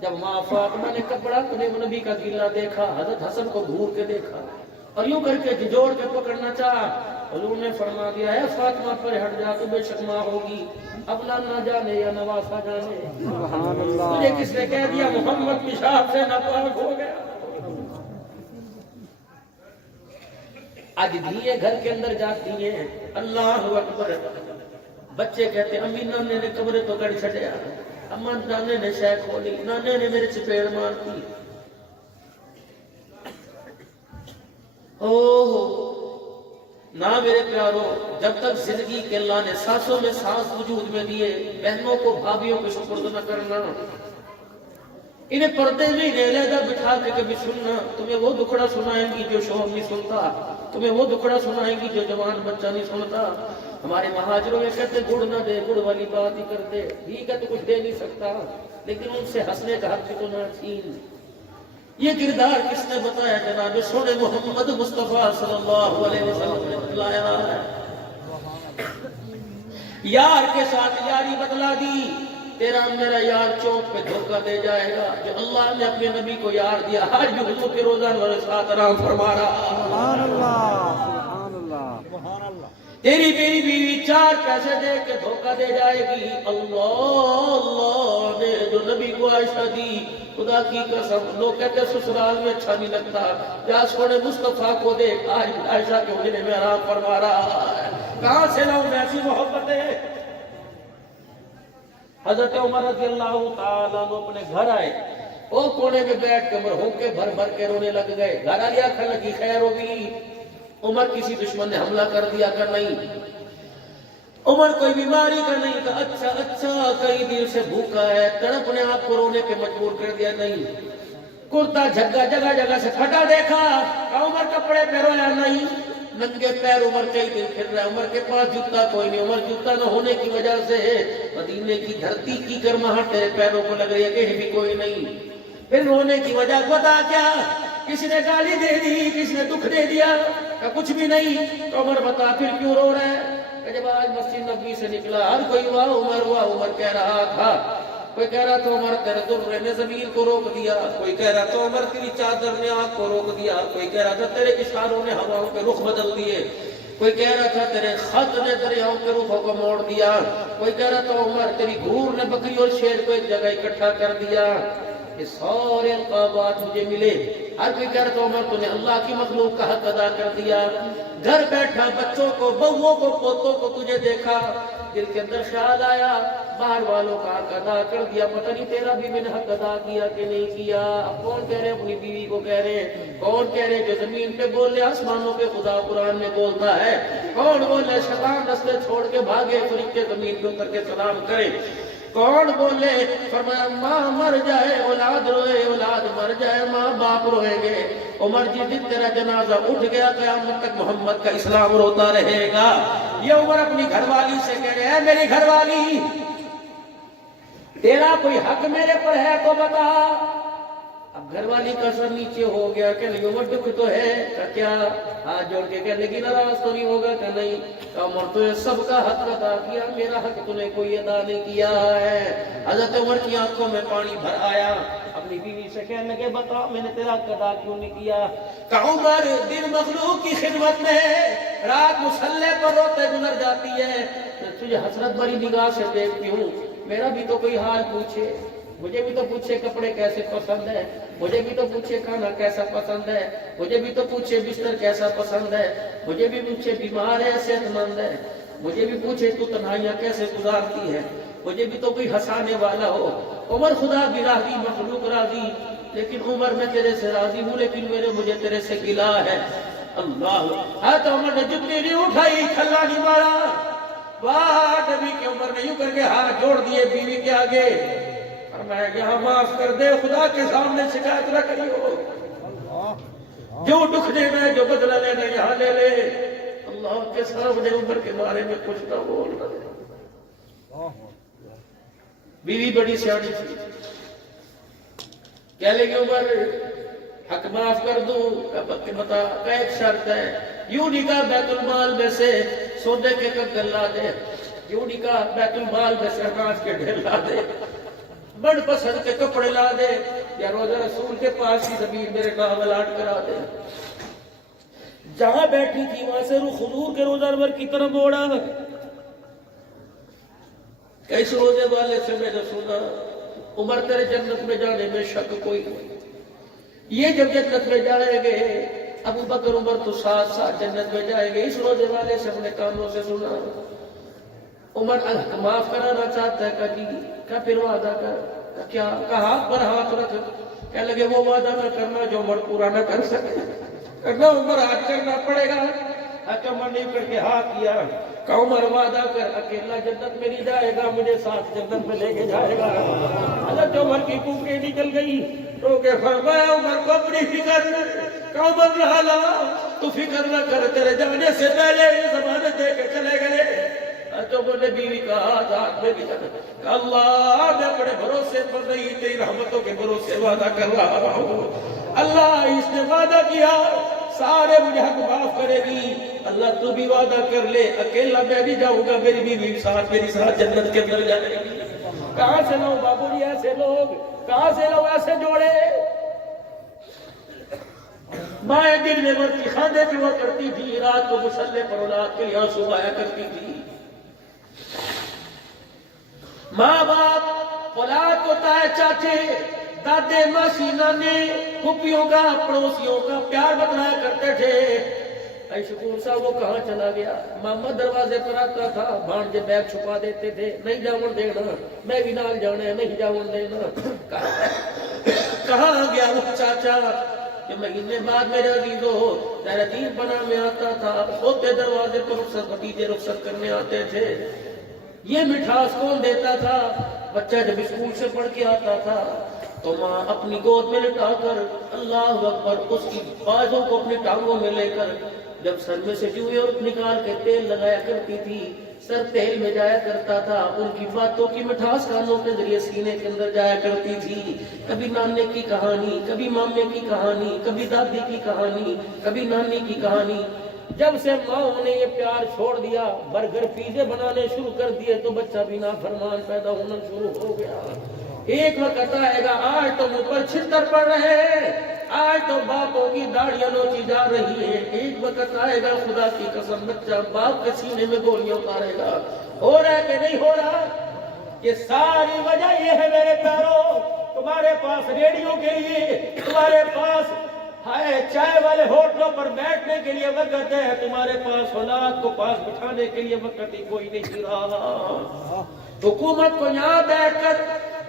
جب ماں فاطمہ نے کپڑا نبی کا گیلا دیکھا، حضرت حسن کو گھور کے دیکھا اور یوں کر کے جھجوڑ کے پکڑنا چاہا، حضور نے فرما دیا ہے فاطمہ پر ہٹ جا، تو بے شک ماں ہوگی، اپنا نہ جانے یا نواسا جانے۔ سبحان اللہ، تجھے کس نے کہہ دیا محمد پیشاب سے ناپاک ہو گیا؟ آج دھیے گھر کے اندر جاتی ہیں، اللہ اکبر، بچے کہتے ہیں امی نانے نے کمرے تو کر چھڑیا، اما نانے نے شے کھولی، نانے نے میرے چپیڑ مارتی۔ نہ میرے پیارو، جب تک زندگی کے اللہ نے سانسوں میں سانس وجود میں دیے، بہنوں کو بھابھیوں کے سپرد نہ کرنا، انہیں پردے میں علیحدہ بٹھا کے کبھی سننا۔ تمہیں وہ دکھڑا سنائیں گی جو شوہر نہیں سنتا، تمہیں وہ دکھڑا سنائیں گی جو جوان بچہ نہیں سنتا۔ ہمارے مہاجروں میں کہتے گڑ نہ دے، گڑ والی بات ہی کر دے، ٹھیک ہے تو کچھ دے نہیں سکتا، لیکن ان سے ہنسنے کا حق تو نہ چھین۔ یہ کردار کس نے بتایا؟ جناب سونے محمد مصطفیٰ صلی اللہ علیہ وسلم نے بتلایا ہے۔ یار کے ساتھ یاری بدلا دی، تیرا میرا یار چوک پہ دھوکہ دے جائے گا۔ جو اللہ نے اپنے نبی کو یار دیا، آج بھی حضور کے روزہ والے ساتھ آرام فرما رہا۔ سبحان اللہ، سبحان اللہ، سبحان اللہ۔ تیری میری بیوی 4 پیسے دے کے دھوکہ دے جائے گی۔ اللہ نے جو نبی کو عائشہ دی، خدا کی قسم، لوگ کہتے سسرال میں اچھا نہیں لگتا، یا سونے مصطفیٰ کو دیکھ، آج عائشہ کے حجرے میں آرام فرما رہا ہے۔ کہاں سے لاؤں میں ایسی محبتیں؟ حضرت عمر رضی اللہ تعالیٰ عنہ اپنے گھر آئے، وہ کونے میں بیٹھ کے مرہوں کے بھر بھر کے رونے لگ گئے۔ گھر آ لیا کھل لگی، خیر ہوگی؟ عمر کسی دشمن نے حملہ کر دیا کہ نہیں؟ عمر کوئی بیماری کا نہیں تھا، اچھا کئی دن سے بھوکا ہے، تڑپنے آپ کو رونے پہ مجبور کر دیا نہیں؟ کرتا جھگا جگہ جگہ سے پھٹا دیکھا، عمر کپڑے پہ رویا نہیں؟ ننگے پیر عمر کئی دن پھر رہا ہے، عمر کے پاس جوتا کوئی نہیں، عمر جوتا نہ ہونے کی وجہ سے مدینے کی دھرتی کی گرماہٹ تیرے پیروں کو لگ رہی ہے، کہیں بھی کوئی نہیں۔ پھر رونے کی وجہ بتا کیا؟ کس نے گالی دے دی، کس نے دکھ دے دیا؟ کہ کچھ بھی نہیں۔ تو عمر بتا پھر کیوں رو رہا ہے؟ کہ جب آج مسجد نبوی سے نکلا، ہر کوئی واہ عمر کہہ رہا تھا۔ کوئی کہہ رہا تو عمر تیرے درے نے زمین کو روک دیا، کوئی کہہ رہا تو عمر تیری چادر نے آگ کو روک دیا، کوئی کہہ رہا تھا تیرے اشاروں نے ہواؤں کے رخ بدل دیے، کوئی کہہ رہا تھا تیرے خط نے دریاؤں کے رخوں کو موڑ دیا، کوئی کہہ رہا تھا عمر تیری گھور نے بکری اور شیر کو ایک جگہ اکٹھا کر دیا۔ یہ سارے القابات مجھے ملے۔ ہر کوئی کہہ رہا تھا عمر تو نے اللہ کی مخلوق کا حق ادا کر دیا۔ گھر بیٹھا بچوں کو، بہووں کو، پوتوں کو تجھے دیکھا، دل کے اندر خیال آیا باہر والوں کا حق ادا کر دیا، پتہ نہیں تیرا بھی میں نے حق ادا کیا کہ نہیں کیا۔ اب کون کہہ رہے اپنی بیوی کو کہہ رہے ہیں؟ کون کہہ رہے جو زمین پہ بول رہے آسمانوں پہ خدا قرآن میں بولتا ہے؟ کون بولے شیطان رستے چھوڑ کے بھاگے فرشتے زمین پہ اتر کے سلام کرے؟ کون بولے فرمایا ماں مر جائے اولاد روئے، اولاد مر جائے ماں باپ روئیں گے۔ عمر جی دن تیرا جنازہ اٹھ گیا، قیامت تک محمد کا اسلام روتا رہے گا۔ یہ عمر اپنی گھر والی سے کہہ رہے ہیں میری گھر والی، تیرا کوئی حق میرے پر ہے تو بتا۔ اب گھر والی کا سر نیچے ہو گیا کہ نہیں عمر دکھ تو ہے کہ کیا؟ ہاتھ جوڑ کے کہنے کی ناراض تو نہیں ہوگا کہ نہیں؟ کہ عمر تو نے سب کا حق ادا کیا، میرا حق تو نے کوئی ادا نہیں کیا ہے۔ حضرت عمر کی آنکھوں میں پانی بھر آیا، اپنی بیوی سے کہنے لگے بتا میں نے تیرا حق ادا کیوں نہیں کیا؟ کہ عمر دن مخلوق کی خدمت میں رات مصلے پر روتے گزر جاتی ہے، میں تجھے حسرت بھری نگاہ سے دیکھتی ہوں، میرا بھی تو کوئی حال پوچھے، مجھے بھی تو پوچھے کپڑے کیسے پسند ہے، مجھے بھی تو پوچھے کھانا کیسا پسند ہے، مجھے بھی تو پوچھے بستر کیسا پسند ہے، مجھے بھی پوچھے بیمار ہے صحت مند ہے، مجھے بھی پوچھے تو تنہائیاں کیسے گزارتی ہے، مجھے بھی تو کوئی ہنسانے والا ہو۔ عمر خدا بھی راضی مخلوق راضی، لیکن عمر میں تیرے سے راضی ہوں لیکن مجھے تیرے سے گلا ہے۔ اللہ ہاتھ عمر نے جتنی نہیں اٹھائی کھلا نہیں مارا، واہ نبی کی عمر نے یوں کر کے ہاتھ جوڑ دیے بیوی کے آگے، میں یہاں معاف کر دے، خدا کے سامنے شکایت نہ کری ہو، جو دکھ دینا ہے جو بدلہ لینا ہے یہاں لے لے، اللہ کے سامنے عمر کے بارے میں کچھ نہ بول رہے۔ بیوی بڑی سیاڑی تھی، کہہ لے گی عمر حق معاف کر دوں کہ بتا کہ ایک شرط ہے، یوں نہیں کہا بیت المال میں سے سونے کے کنگن لا دے، یوں نہیں کہا بیت المال میں سے اناج کے ڈھیر لا دے، بڑ پسند کے کپڑے لا دے، یا روزہ رسول کے پاس ہی زمین میرے نام الاٹ کرا دے۔ جہاں بیٹھی تھی وہاں سے رخ حضور کے روزہ انور کی طرف موڑا، کیسے روزے والے سے میں نے سنا عمر تیرے جنت میں جانے میں شک کوئی نہیں، یہ جب جنت میں جائیں گے ابو بکر عمر تو ساتھ ساتھ جنت میں جائیں گے، اس روزے والے سے اپنے کانوں سے سنا عمر معاف کرانا چاہتا ہے کہ جی کیا پھر وعدہ کر کیا کہا ہاتھ پر ہاتھ رکھ کہنے لگے وہ وعدہ نہ کرنا جو عمر پورا نہ کر سکے کرنا عمر آج کرنا پڑے گا عمر نہیں کر کے ہاتھ کیا کہ عمر وعدہ کر اکیلا جنت میں نہیں جائے گا مجھے ساتھ جنت میں لے کے جائے گا حضرت عمر کی پھونکیں نکل گئی تو کہ فرمایا عمر کو اپنی فکر کہ عمر رہا تو فکر نہ کر تیرے جانے سے پہلے ضمانت دے کے چلے گئے تو نے بیوی کا ہاتھ میں بھی کہ اللہ میں اپنے بھروسے پر نہیں تیری رحمتوں کے بھروسے وعدہ کر رہا ہوں اللہ اس نے وعدہ کیا سارے مجھے حق معاف کرے گی اللہ تو بھی وعدہ کر لے اکیلا میں بھی جاؤں گا میری بیوی ساتھ میری ساتھ جنت کے اندر جائے گی کہاں سے لو بابو جی ایسے لوگ کہاں سے لو ایسے جوڑے مائیں دل میں مرتی خاندے کی وہ کرتی تھی رات کو مسلح پر اولاد کے لیے آنسو آیا کرتی تھی ماں باپ اولاد کو تائے چاچے دادے ماسی نانے پھوپھیوں کا پڑوسیوں کا پیار بتلایا کرتے تھے اے شکور صاحب وہ کہاں چلا گیا ماما دروازے پر آتا تھا بھانجے بیگ چھپا دیتے تھے نہیں جاؤں دینا میں بھی نال جانا نہیں جاؤں دینا کہاں گیا وہ چاچا کہ مہینے بعد میرے عزیزو تیرا دین بنا میں آتا تھا ہوتے دروازے پر رخصت بھتیجے رخصت کرنے آتے تھے یہ مٹھاس کون دیتا تھا بچہ جب اسکول سے پڑھ کے آتا تھا تو ماں اپنی گود میں لٹا کر اللہ اکبر اس کی بازوں کو اپنی ٹانگوں میں لے کر جب سر میں سے جوئے اور نکال کے تیل لگایا کرتی تھی سر تیل میں جایا کرتا تھا ان کی باتوں کی مٹھاس کانوں کے ذریعے سینے کے اندر جایا کرتی تھی کبھی نانے کی کہانی کبھی مامے کی کہانی کبھی دادی کی کہانی کبھی نانی کی کہانی جب سے ماں نے یہ پیار چھوڑ دیا برگر پیزے بنانے شروع کر دیے تو بچہ بھی نافرمان پیدا ہونا شروع ہو گیا ایک وقت آئے گا آج تو منہ پر چھتر پڑ رہے ہیں آج تو باپوں کی داڑیاں نوچی جا رہی ہے ایک وقت آئے گا خدا کی قسم بچہ باپ کے سینے میں گولیاں اتارے گا ہو رہا ہے کہ نہیں ہو رہا یہ ساری وجہ یہ ہے میرے پیاروں تمہارے پاس ریڈیو کے لیے تمہارے پاس چائے والے ہوٹلوں پر بیٹھنے کے لیے وقت ہے تمہارے پاس اولاد کو پاس بٹھانے کے لیے وقت ہی کوئی نہیں رہا حکومت کو یہاں بیٹھ کر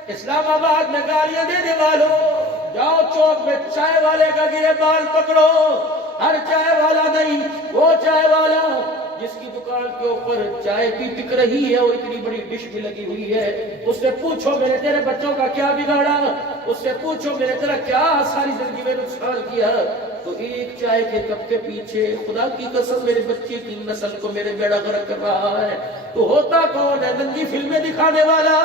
اسلام آباد میں گالیاں دینے والوں جاؤ چوک میں چائے والے کا گرے بال پکڑو ہر چائے والا نہیں وہ چائے والا جس کی دکان کے اوپر چائے بھی بک رہی ہے اور اتنی بڑی ڈش بھی لگی ہوئی ہے اس سے پوچھو میرے تیرے بچوں کا کیا بگاڑا اس سے پوچھو میرے تیرا کیا ساری زندگی میں نقصان کیا تو ایک چائے کے کپ کے پیچھے خدا کی قسم میرے بچے کی نسل کو میرے بیڑا غرق کر رہا ہے تو ہوتا کون ہے ننگی فلمیں دکھانے والا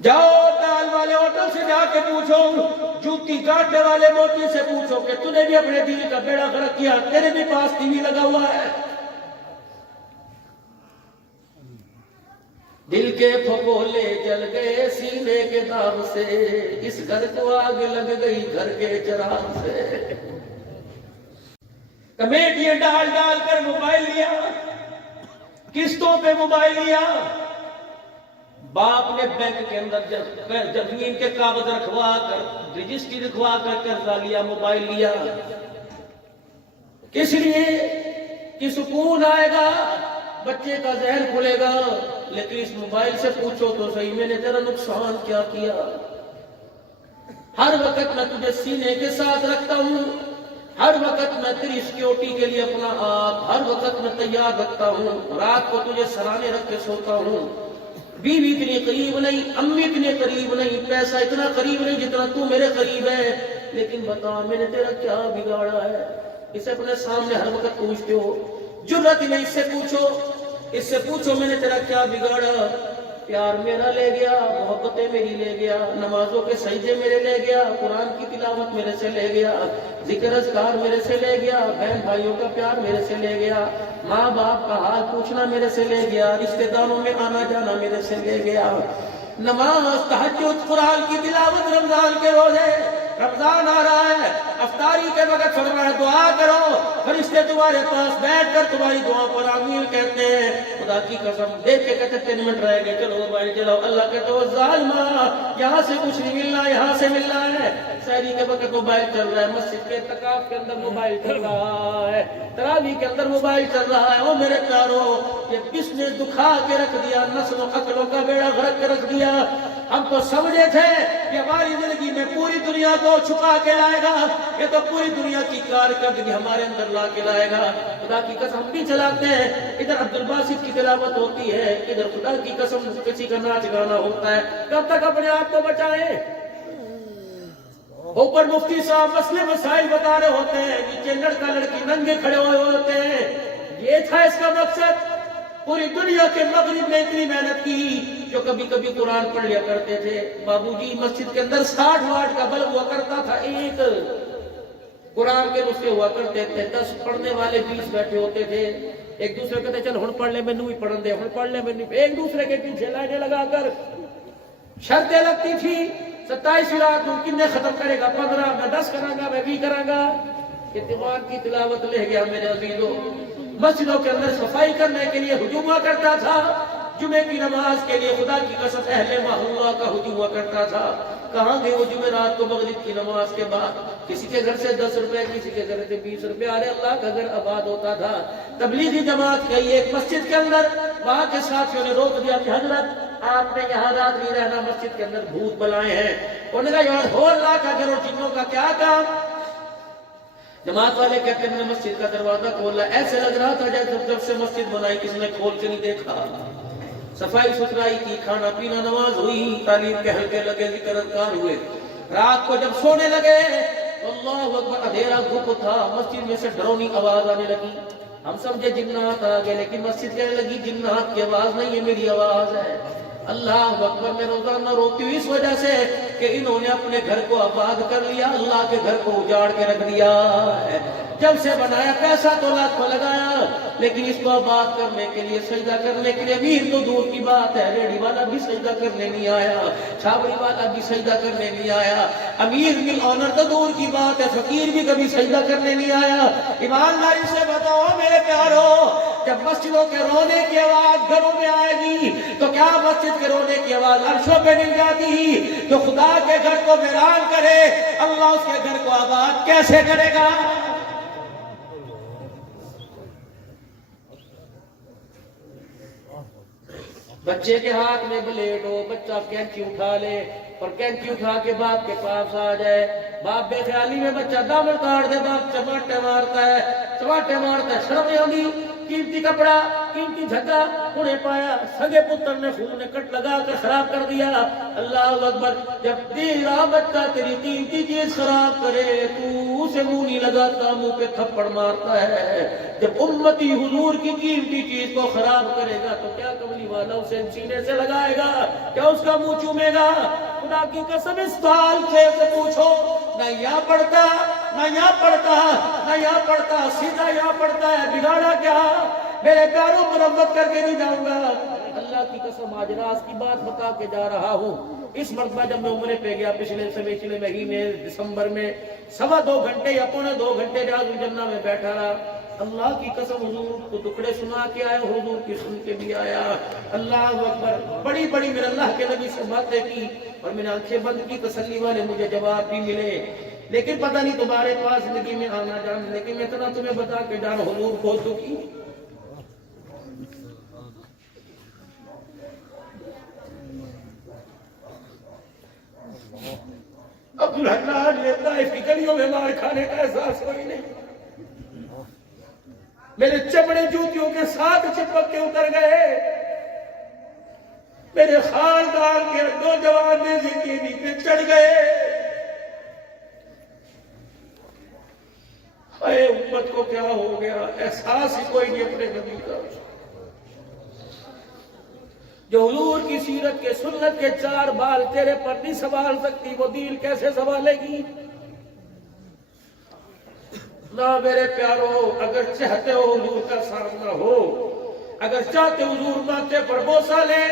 جاؤ دال والے ہوٹل سے جا کے پوچھو جوتی کاٹنے والے موتی سے پوچھو کہ تو نے بھی اپنے دل کا بیڑا غرق کیا تیرے بھی پاس ٹی وی لگا ہوا ہے دل کے پھپولے جل گئے سینے کے داغ سے اس گھر کو آگ لگ گئی گھر کے چراغ سے کمیٹیاں ڈال ڈال کر موبائل لیا قسطوں پہ موبائل لیا باپ نے بینک کے اندر زمین کے کاغذ رکھوا کر رجسٹری رکھوا کر قرضہ لیا موبائل لیا کس لیے کہ سکون آئے گا بچے کا ذہن کھلے گا لیکن اس موبائل سے پوچھو تو صحیح میں نے تیرا نقصان کیا کیا ہر وقت میں تجھے سینے کے ساتھ رکھتا ہوں ہر وقت میں تیری سیکیورٹی کے لیے اپنا آپ ہر وقت میں تیار رکھتا ہوں رات کو تجھے سرانے رکھ کے سوتا ہوں بیوی اتنی قریب نہیں امی اتنے قریب نہیں پیسہ اتنا قریب نہیں جتنا تو میرے قریب ہے لیکن بتا میں نے تیرا کیا بگاڑا ہے اسے اپنے سامنے ہر وقت پوچھتے ہو جرت ہی نہیں اس سے پوچھو میں نے تیرا کیا بگاڑا پیار میرا لے گیا محبتیں میری لے گیا نمازوں کے سجدے میرے لے گیا قرآن کی تلاوت میرے سے لے گیا ذکر اذکار میرے سے لے گیا بہن بھائیوں کا پیار میرے سے لے گیا ماں باپ کا حال پوچھنا میرے سے لے گیا رشتہ داروں میں آنا جانا میرے سے لے گیا نماز تہجد قرآن کی تلاوت رمضان کے روزے رمضان آ رہا ہے افطاری کے وقت فرمایا دعا کرو، فرشتے تمہارے پاس بیٹھ کر تمہاری دعا پر آمین کہتے ہیں۔ خدا کی قسم دیکھ کے کہتے 3 منٹ رہ گئے، چلو موبائل چلاؤ۔ اللہ کہتے ہو ظالمہ یہاں سے کچھ نہیں ملنا، یہاں سے ملنا ہے۔ سحری کے وقت موبائل چل رہا ہے، مسجد کے اعتکاف کے اندر موبائل چل رہا ہے، تراویح کے اندر موبائل چل رہا ہے۔ او میرے پیارو، یہ کس نے دکھا کے رکھ دیا، نسل و عقلوں کا بیڑا غرق کے رکھ دیا۔ ہم تو سمجھے تھے کہ ہماری زندگی میں پوری دنیا کو چھپا کے لائے گا، یہ تو پوری دنیا کی کارکردگی ہمارے اندر لا کے لائے گا۔ خدا کی قسم ہم بھی چلاتے ہیں، ادھر عبد الباسط کی تلاوت ہوتی ہے، ادھر خدا کی قسم کسی کا ناچ گانا ہوتا ہے۔ کب تک اپنے آپ کو بچائیں؟ اوپر مفتی صاحب مسئلے مسائل بتا رہے ہوتے ہیں، نیچے لڑکا لڑکی ننگے کھڑے ہوئے ہوتے ہیں۔ یہ تھا اس کا مقصد۔ پوری دنیا کے مغرب میں اتنی محنت کی، جو کبھی کبھی قرآن پڑھ لیا کرتے تھے۔ بابو جی مسجد کے اندر 60 واٹ کا بلب ہوا کرتا تھا، ایک قرآن کے نسخے ہوا کرتے تھے، 10 پڑھنے والے 20 بیٹھے ہوتے تھے۔ ایک دوسرے کہتے چل ہن پڑھ لے مینوں بھی پڑھن دے، ہن پڑھ لے مینوں، ایک دوسرے کے پیچھے لائنیں لگا کر شرطیں لگتی تھی۔ 27 رات کن نے ختم کرے گا، 15 میں 10 کراں گا، میں 20 کراں گا۔ اعتماد کی تلاوت لے گیا میرے عزیزوں۔ مسجدوں کے اندر صفائی کرنے کے لیے ہجوم ہوا کرتا تھا، جمعے کی نماز کے لیے خدا کی قسم اہل محلہ کا ہجوم ہوا کرتا تھا۔ کہاں گئے وہ جمعرات کو مغرب کی نماز کے بعد؟ کسی کے گھر سے 10 روپے، کسی کے گھر سے 20 روپے، ارے اللہ کا گھر آباد ہوتا تھا۔ تبلیغی جماعت گئی ایک مسجد کے اندر، وہاں کے ساتھیوں نے روک دیا کہ حضرت آپ نے یہاں رات نہیں رہنا، مسجد کے اندر بھوت بلائے ہیں۔ انہوں نے کہا یار ہو اللہ کا گھر اور جنوں کا کیا کام؟ جماعت والے کہتے ہیں میں نے مسجد کا دروازہ کھولا، ایسے لگ رہا تھا جب سے مسجد بنائی کسی نے کھول کے نہیں دیکھا۔ صفائی ستھرائی کی، کھانا پینا، نماز ہوئی، تعلیم کے حلقے لگے، ذکر اذکار ہوئے۔ رات کو جب سونے لگے اللہ اکبر، اندھیرا گھپ تھا، مسجد میں سے ڈرونی آواز آنے لگی۔ ہم سمجھے جنات آ گئے، لیکن مسجد کہنے لگی جنات کی آواز نہیں، یہ میری آواز ہے۔ اللہ اکبر، میں روزانہ روتی ہوں اس وجہ سے کہ انہوں نے اپنے گھر کو آباد کر لیا، اللہ کے گھر کو اجاڑ کے رکھ دیا ہے۔ جب سے بنایا پیسہ تو لاکھوں لگایا، لیکن اس کو آباد کرنے کے لیے، سجدہ کرنے کے لیے امیر تو دور کی بات ہے، ریڑھی والا بھی سجدہ کرنے نہیں آیا، چھاوڑی والا بھی سجدہ کرنے نہیں آیا، امیر مل آنر تو دور کی بات ہے، فقیر بھی کبھی سجدہ کرنے نہیں آیا۔ ایمانداری سے بتاؤ میرے پیارو، جب مسجدوں کے رونے کی آواز گھروں میں آئے گی تو کیا مسجد کے رونے کی آواز عرشوں پہ مل جاتی؟ جو خدا کے گھر کو ویران کرے اللہ اس کے گھر کو آباد کیسے کرے گا؟ بچے کے ہاتھ میں بلیڈ ہو، بچہ کینچی اٹھا لے اور کینچی اٹھا کے باپ کے پاس آ جائے، باپ بے خیالی میں بچہ دامن کاٹ دے، باپ چماٹے مارتا ہے، شرم نہیں ہوگی؟ قیمتی کپڑا، قیمتی جھگا انہیں پایا، سگے پتر نے خون نے کٹ لگا کر خراب کر دیا۔ اللہ اکبر، جب تیرا بچہ تیری قیمتی چیز خراب کرے تو اسے منہ نہیں لگاتا، منہ پہ تھپڑ مارتا ہے۔ جب امتی حضور کی قیمتی چیز کو خراب کرے گا تو کیا کملی والا اسے سینے سے لگائے گا؟ کیا اس کا منہ چومے گا؟ خدا کی قسم اس سال سے پوچھو، نہ یہاں پڑھتا، نہ یہاں پڑھتا، نہ یہاں پڑھتا، سیدھا یہاں پڑھتا ہے، بگاڑا کیا؟ میرے پیاروں مرمت کر کے نہیں جاؤں گا۔ اللہ کی قسم آج راز کی بات بتا کے جا رہا ہوں۔ اس مرتبہ جب میں عمرے پہ گیا پچھلے مہینے دسمبر میں، 2.25 گھنٹے یا 2.25 گھنٹے ریاض الجنہ میں بیٹھا رہا۔ اللہ کی قسم حضور کو ٹکڑے سنا کے آیا، حضور کی سن کے بھی آیا۔ اللہ اکبر، بڑی بڑی میرے اللہ کے نبی سے باتیں کی اور میں نے آنکھیں بند کی، تسلی والے مجھے جواب بھی ملے، لیکن پتہ نہیں تمہارے پاس زندگی میں آنا جان، لیکن میں اتنا تمہیں بتا کے جان، حضور کو دکھی عبدالحنان نے طائف کی گلیوں میں مار کھانے کا احساس کوئی نہیں، میرے چمڑے جوتیوں کے ساتھ چپک کے اتر گئے، میرے خاندان کے نوجوان زندگی پہ چڑھ گئے۔ اے امت کو کیا ہو گیا؟ احساس ہی کوئی نہیں اپنے نبی کا۔ جو حضور کی سیرت کے سنت کے 4 بال تیرے پر نہیں سنبھال سکتی، وہ دین کیسے سنبھالے گی؟ نہ میرے پیارو، اگر چاہتے ہو حضور کا سامنا ہو، اگر چاہتے ہو حضور ماتھے پر بوسہ لے،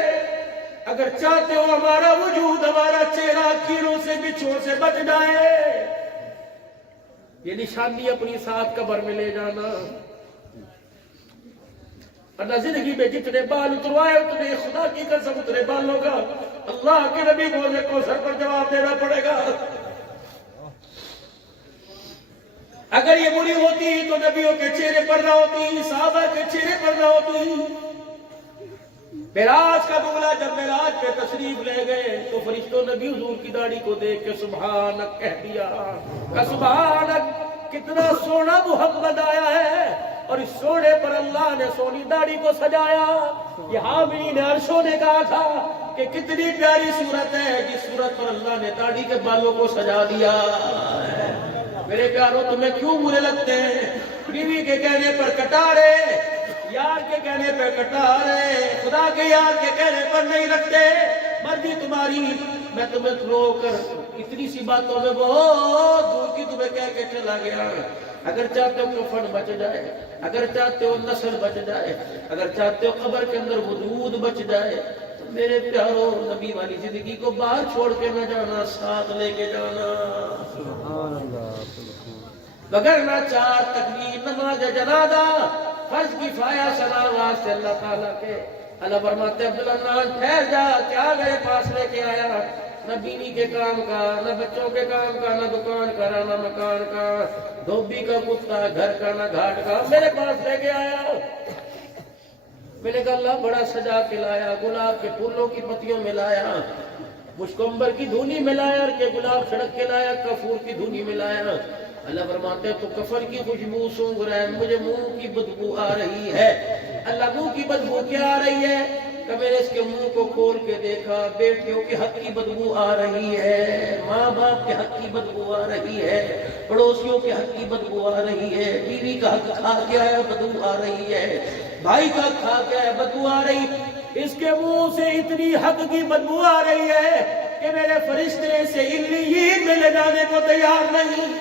اگر چاہتے ہو ہمارا وجود، ہمارا چہرہ کیڑوں سے بچھوؤں سے بچ جائے، یہ نشانی اپنی ساتھ قبر میں لے جانا. اللہ زندگی میں جتنے بال اتروائے اتنے خدا کی قسم اتنے بالوں کا اللہ کے نبی کو سر پر جواب دینا پڑے گا. اگر یہ بری ہوتی تو نبیوں کے چہرے پر نہ ہوتی, صحابہ کے چہرے پر نہ ہوتی. معراج کا دولہا جب معراج پہ تشریف لے گئے تو فرشتوں نے بھی حضور کی داڑھی کو دیکھ کے سبحانک کہہ دیا کہ سبحانک, کتنا سونا محمد آیا ہے, اور اس سونے پر اللہ نے سونی داڑھی کو سجایا. یہ حاملین عرشوں نے کہا تھا کہ کتنی پیاری صورت ہے جس صورت پر اللہ نے داڑھی کے بالوں کو سجا دیا. میرے پیاروں تمہیں کیوں برے لگتے ہیں؟ بیوی کے کہنے پر کٹارے, یار کے کہنے پر کٹارے, خدا کے یار کے کہنے پر نہیں رکھتے. مرضی تمہاری. میں تمہیں رو کر اتنی سی باتوں میں بہت دور کی تمہیں کہہ کے چلا گیا. اگر چاہتے ہو کفن بچ جائے, اگر چاہتے ہو نسل بچ جائے, اگر چاہتے ہو قبر کے اندر وجود بچ جائے, تو میرے پیاروں نبی والی زندگی کو باہر چھوڑ کے نہ جانا, ساتھ لے کے جانا. سبحان اللہ. وگرنہ 4 تکبیر نماز جنازہ فرض کفایہ صلوات سے اللہ تعالیٰ کے. اللہ فرماتے عبداللہ ٹھہر جا, کیا میرے پاس لے کے آیا؟ نہ بینی کے کام کا, نہ بچوں کے کام کا, نہ دکان کا, نہ مکان کا, دھوبی کا کتا, گھر کا, نہ گھاٹ کا, میرے پاس لے کے آیا. میں نے کہا اللہ بڑا سجا کے لایا, گلاب کے پھولوں کی پتیوں میں لایا, مشکمبر کی دھونی میں لایا, کہ گلاب چھڑک کے لایا, کافور کی دھونی میں لایا. اللہ فرماتے تو کفن کی خوشبو سونگ رہا ہے, مجھے منہ کی بدبو آ رہی ہے. اللہ منہ کی بدبو کیا آ رہی ہے؟ کہ میں نے اس کے منہ کو کھول کے دیکھا, بیٹیوں کے حق کی بدبو آ رہی ہے, ماں باپ کے حق کی بدبو آ رہی ہے, پڑوسیوں کے حق کی بدبو آ رہی ہے, بیوی کا حق کھا کے آیا بدبو آ رہی ہے, بھائی کا حق کھا کے آیا بدبو آ رہی. اس کے منہ سے اتنی حق کی بدبو آ رہی ہے کہ میرے فرشتے سے علیین میں لے جانے کو تیار نہیں.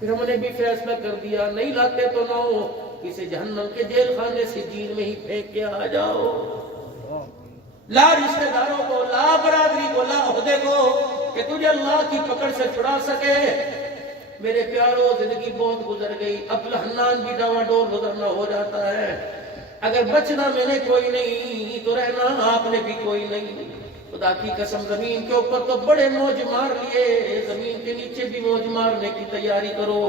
پھر ہم نے بھی فیصلہ کر دیا, نہیں لاتے تو نہ ہو, کسی جہنم کے جیل خانے سے جیل میں ہی پھینک کے آ جاؤ. لا رشتہ داروں کو, لا برادری کو, لا عہدے کو, کہ تجھے اللہ کی پکڑ سے چھڑا سکے. میرے پیاروں زندگی بہت گزر گئی, اب الحنان بھی ڈاواڈول گزرنا ہو جاتا ہے. اگر بچنا میں نے کوئی نہیں تو رہنا آپ نے بھی کوئی نہیں. خدا کی قسم زمین کے اوپر تو بڑے موج مار لیے, زمین کے نیچے بھی موج مارنے کی تیاری کرو.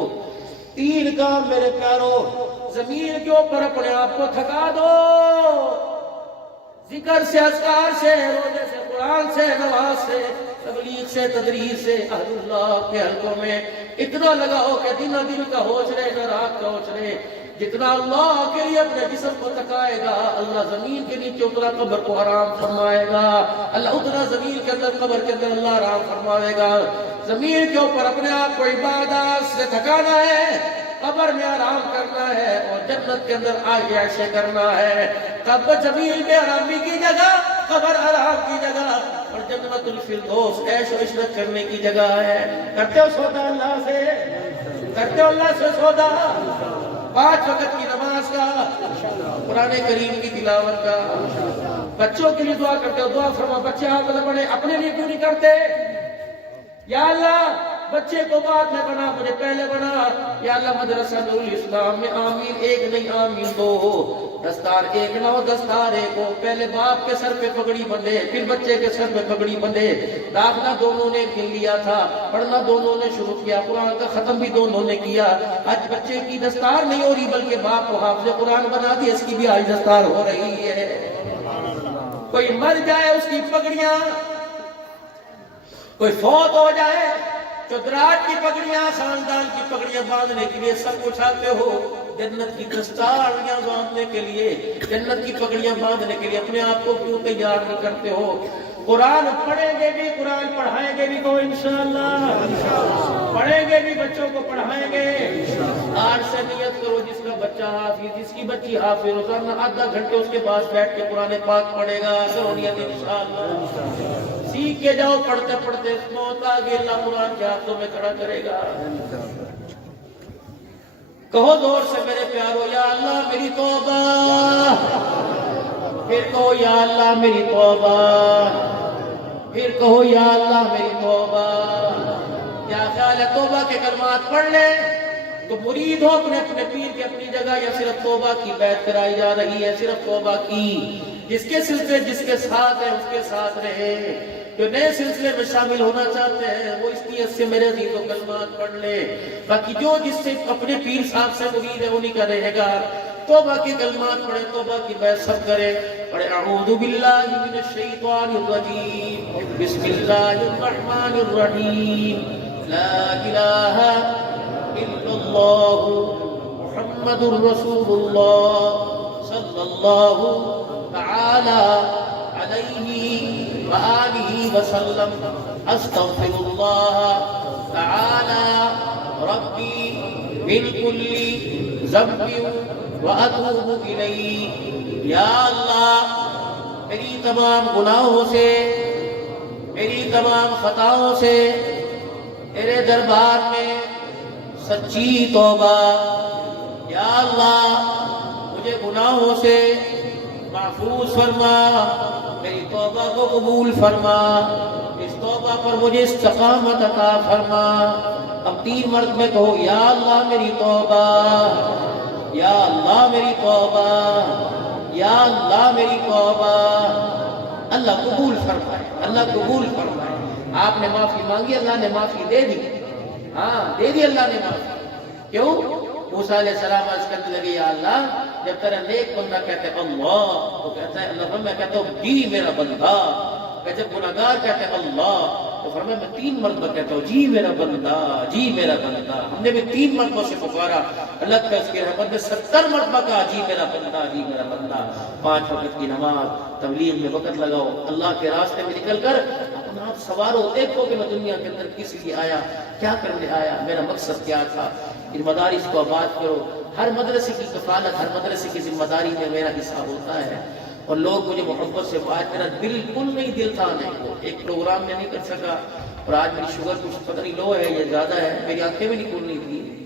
3 کام میرے پیاروں, زمین کے اوپر اپنے آپ کو تھکا دو, ذکر سے, اذکار سے, روزے سے, قرآن سے, نماز سے, تبلیغ سے, تدریس سے, اہل اللہ کے حلقوں میں اتنا لگاؤ کہ دن دن کا ہوش رہے, نہ رات کا ہوش رہے. جتنا اللہ کے لیے اپنے جسم کو تکائے گا, اللہ زمین کے نیچے اتنا قبر کو آرام فرمائے گا. اللہ اتنا زمین کے اندر, قبر کے اندر اللہ آرام فرمائے گا. زمین کے اوپر اپنے آپ کو عبادت سے تھکانا ہے, قبر میں آرام کرنا ہے, اور جنت کے اندر عیش کرنا ہے. قبر زمین میں آرامی کی جگہ, قبر آرام کی جگہ, اور جنت الفردوس عیش و عشرت کرنے کی جگہ ہے. کرتے ہو سودا اللہ سے, کرتے ہو اللہ سے سودا, 5 وقت کی نماز کا, قرآن کریم کی تلاوت کا, بچوں کے لیے دعا کرتے ہو, دعا فرما بچے حافظ بنے, اپنے لیے کیوں نہیں کرتے؟ یا اللہ بچے کو بعد میں بنا, مجھے پہلے بنا. یا اللہ مدرسہ نور الاسلام میں آمین 1 نہیں آمین 2 ہو, دستار 1 نہ ہو, دستار 1 ہو. پہلے باپ کے سر پہ پگڑی بندھے, پھر بچے کے سر پہ پگڑی بندھے. داخلہ دونوں نے گن لیا تھا, پڑھنا دونوں نے شروع کیا, قرآن کا ختم بھی دونوں نے کیا. آج بچے کی دستار نہیں ہو رہی بلکہ باپ کو حافظ قرآن بنا دیا, اس کی بھی آج دستار ہو رہی ہے. کوئی مر جائے اس کی پگڑیاں, کوئی فوت ہو جائے چودراہٹ کی پگڑیاں, خاندان کی پگڑیاں باندھنے کے لیے سب اٹھاتے ہو. جنت کی دستاریاں باندھنے کے لیے, جنت کی پگڑیاں باندھنے کے لیے اپنے آپ کو کیوں تیار نہ کرتے ہو؟ قرآن پڑھیں گے بھی, قرآن پڑھائیں گے بھی تو انشاءاللہ, پڑھیں گے بھی, بچوں کو پڑھائیں گے. آج سے نیت کرو, جس کا بچہ حافظ, جس کی بچی حافظ, روزانہ آدھا گھنٹے اس کے پاس بیٹھ کے قرآن پاک پڑھے گا. کرو نیت انشاءاللہ, سیکھ کے جاؤ. پڑھتے پڑھتے موت آ گئی, اللہ قرآن کے ہاتھوں میں کھڑا کرے گا. کہو زور سے میرے پیارو, یا اللہ میری توبہ. پھر کہو یا اللہ میری توبہ. پھر کہو یا اللہ میری توبہ. کیا خیال ہے توبہ کے کلمات پڑھ لیں تو مرید ہو اپنے اپنے پیر کی اپنی جگہ، یا صرف توبہ کی بیعت کرائی جا رہی ہے؟ صرف توبہ کی، جس کے سلسلے جس کے ساتھ ہے اس کے ساتھ رہے، جو نئے سلسلے میں شامل ہونا چاہتے ہیں وہ اس نیت سے میرے عزیز و کلمات پڑھ لے، باقی جو جس سے اپنے پیر صاحب سے مرید ہے انہی کا رہے گا۔ توبہ کے کلمات پڑھے، توبہ کی بیعت سب کرے، پڑھے اعوذ باللہ من الشیطان الرجیم، بسم اللہ الرحمن الرحیم، لا الہ الا اللہ محمد رسول اللہ صلی اللہ تعالی علیہ وآلہ وسلم، استغفر اللہ تعالی ربی من کل ذنب وَأَتُوبُ إِلَيْهِ۔ یا اللہ میری تمام گناہوں سے، میری تمام خطاؤں سے تیرے دربار میں سچی توبہ، یا اللہ مجھے گناہوں سے محفوظ فرما، میری توبہ کو قبول فرما، اس توبہ پر مجھے استقامت عطا فرما۔ اب 3 مرتبہ کہو یا اللہ میری توبہ، یا اللہ میری توبہ، یا اللہ میری توبہ۔ اللہ قبول فرمائے، اللہ قبول فرمائے۔ آپ نے معافی مانگی، اللہ نے معافی دے دی، ہاں دے دی اللہ نے معافی۔ کیوں؟ موسیٰ علیہ السلام عرض کرنے لگے یا اللہ جب تیرا نیک بندہ کہتے ہیں اللہ تو کہتا ہے اللہ، میں کہتا ہوں جی میرا بندہ، کہ جب گناہگار کہتے ہیں اللہ تو فرمایا میں 3 مرتبہ کہتا ہوں جی میرا بندہ، جی میرا بندہ۔ ہم نے بھی 3 مرتبہ سے پکارا، اللہ کا اس کی رحمت نے 70 مرتبہ کہا جی میرا بندہ، جی میرا بندہ۔ 5 وقت کی نماز، تبلیغ میں وقت لگاؤ، اللہ کے راستے میں نکل کر اپنا آپ سوارو، دیکھو کہ میں دنیا کے اندر کس لیے آیا، کیا کرنے آیا، میرا مقصد کیا تھا۔ ان مدارس کو آباد کرو، ہر مدرسے کی کفالت، ہر مدرسے کی ذمہ داری میں میرا حصہ ہوتا ہے، اور لوگ مجھے محبت سے بات، میرا بالکل نہیں دل تھا نہیں کو ایک پروگرام میں نہیں کر سکا، اور آج میری شوگر کچھ پتہ نہیں لو ہے یا زیادہ ہے، میری آنکھیں بھی نہیں کھل رہی تھی،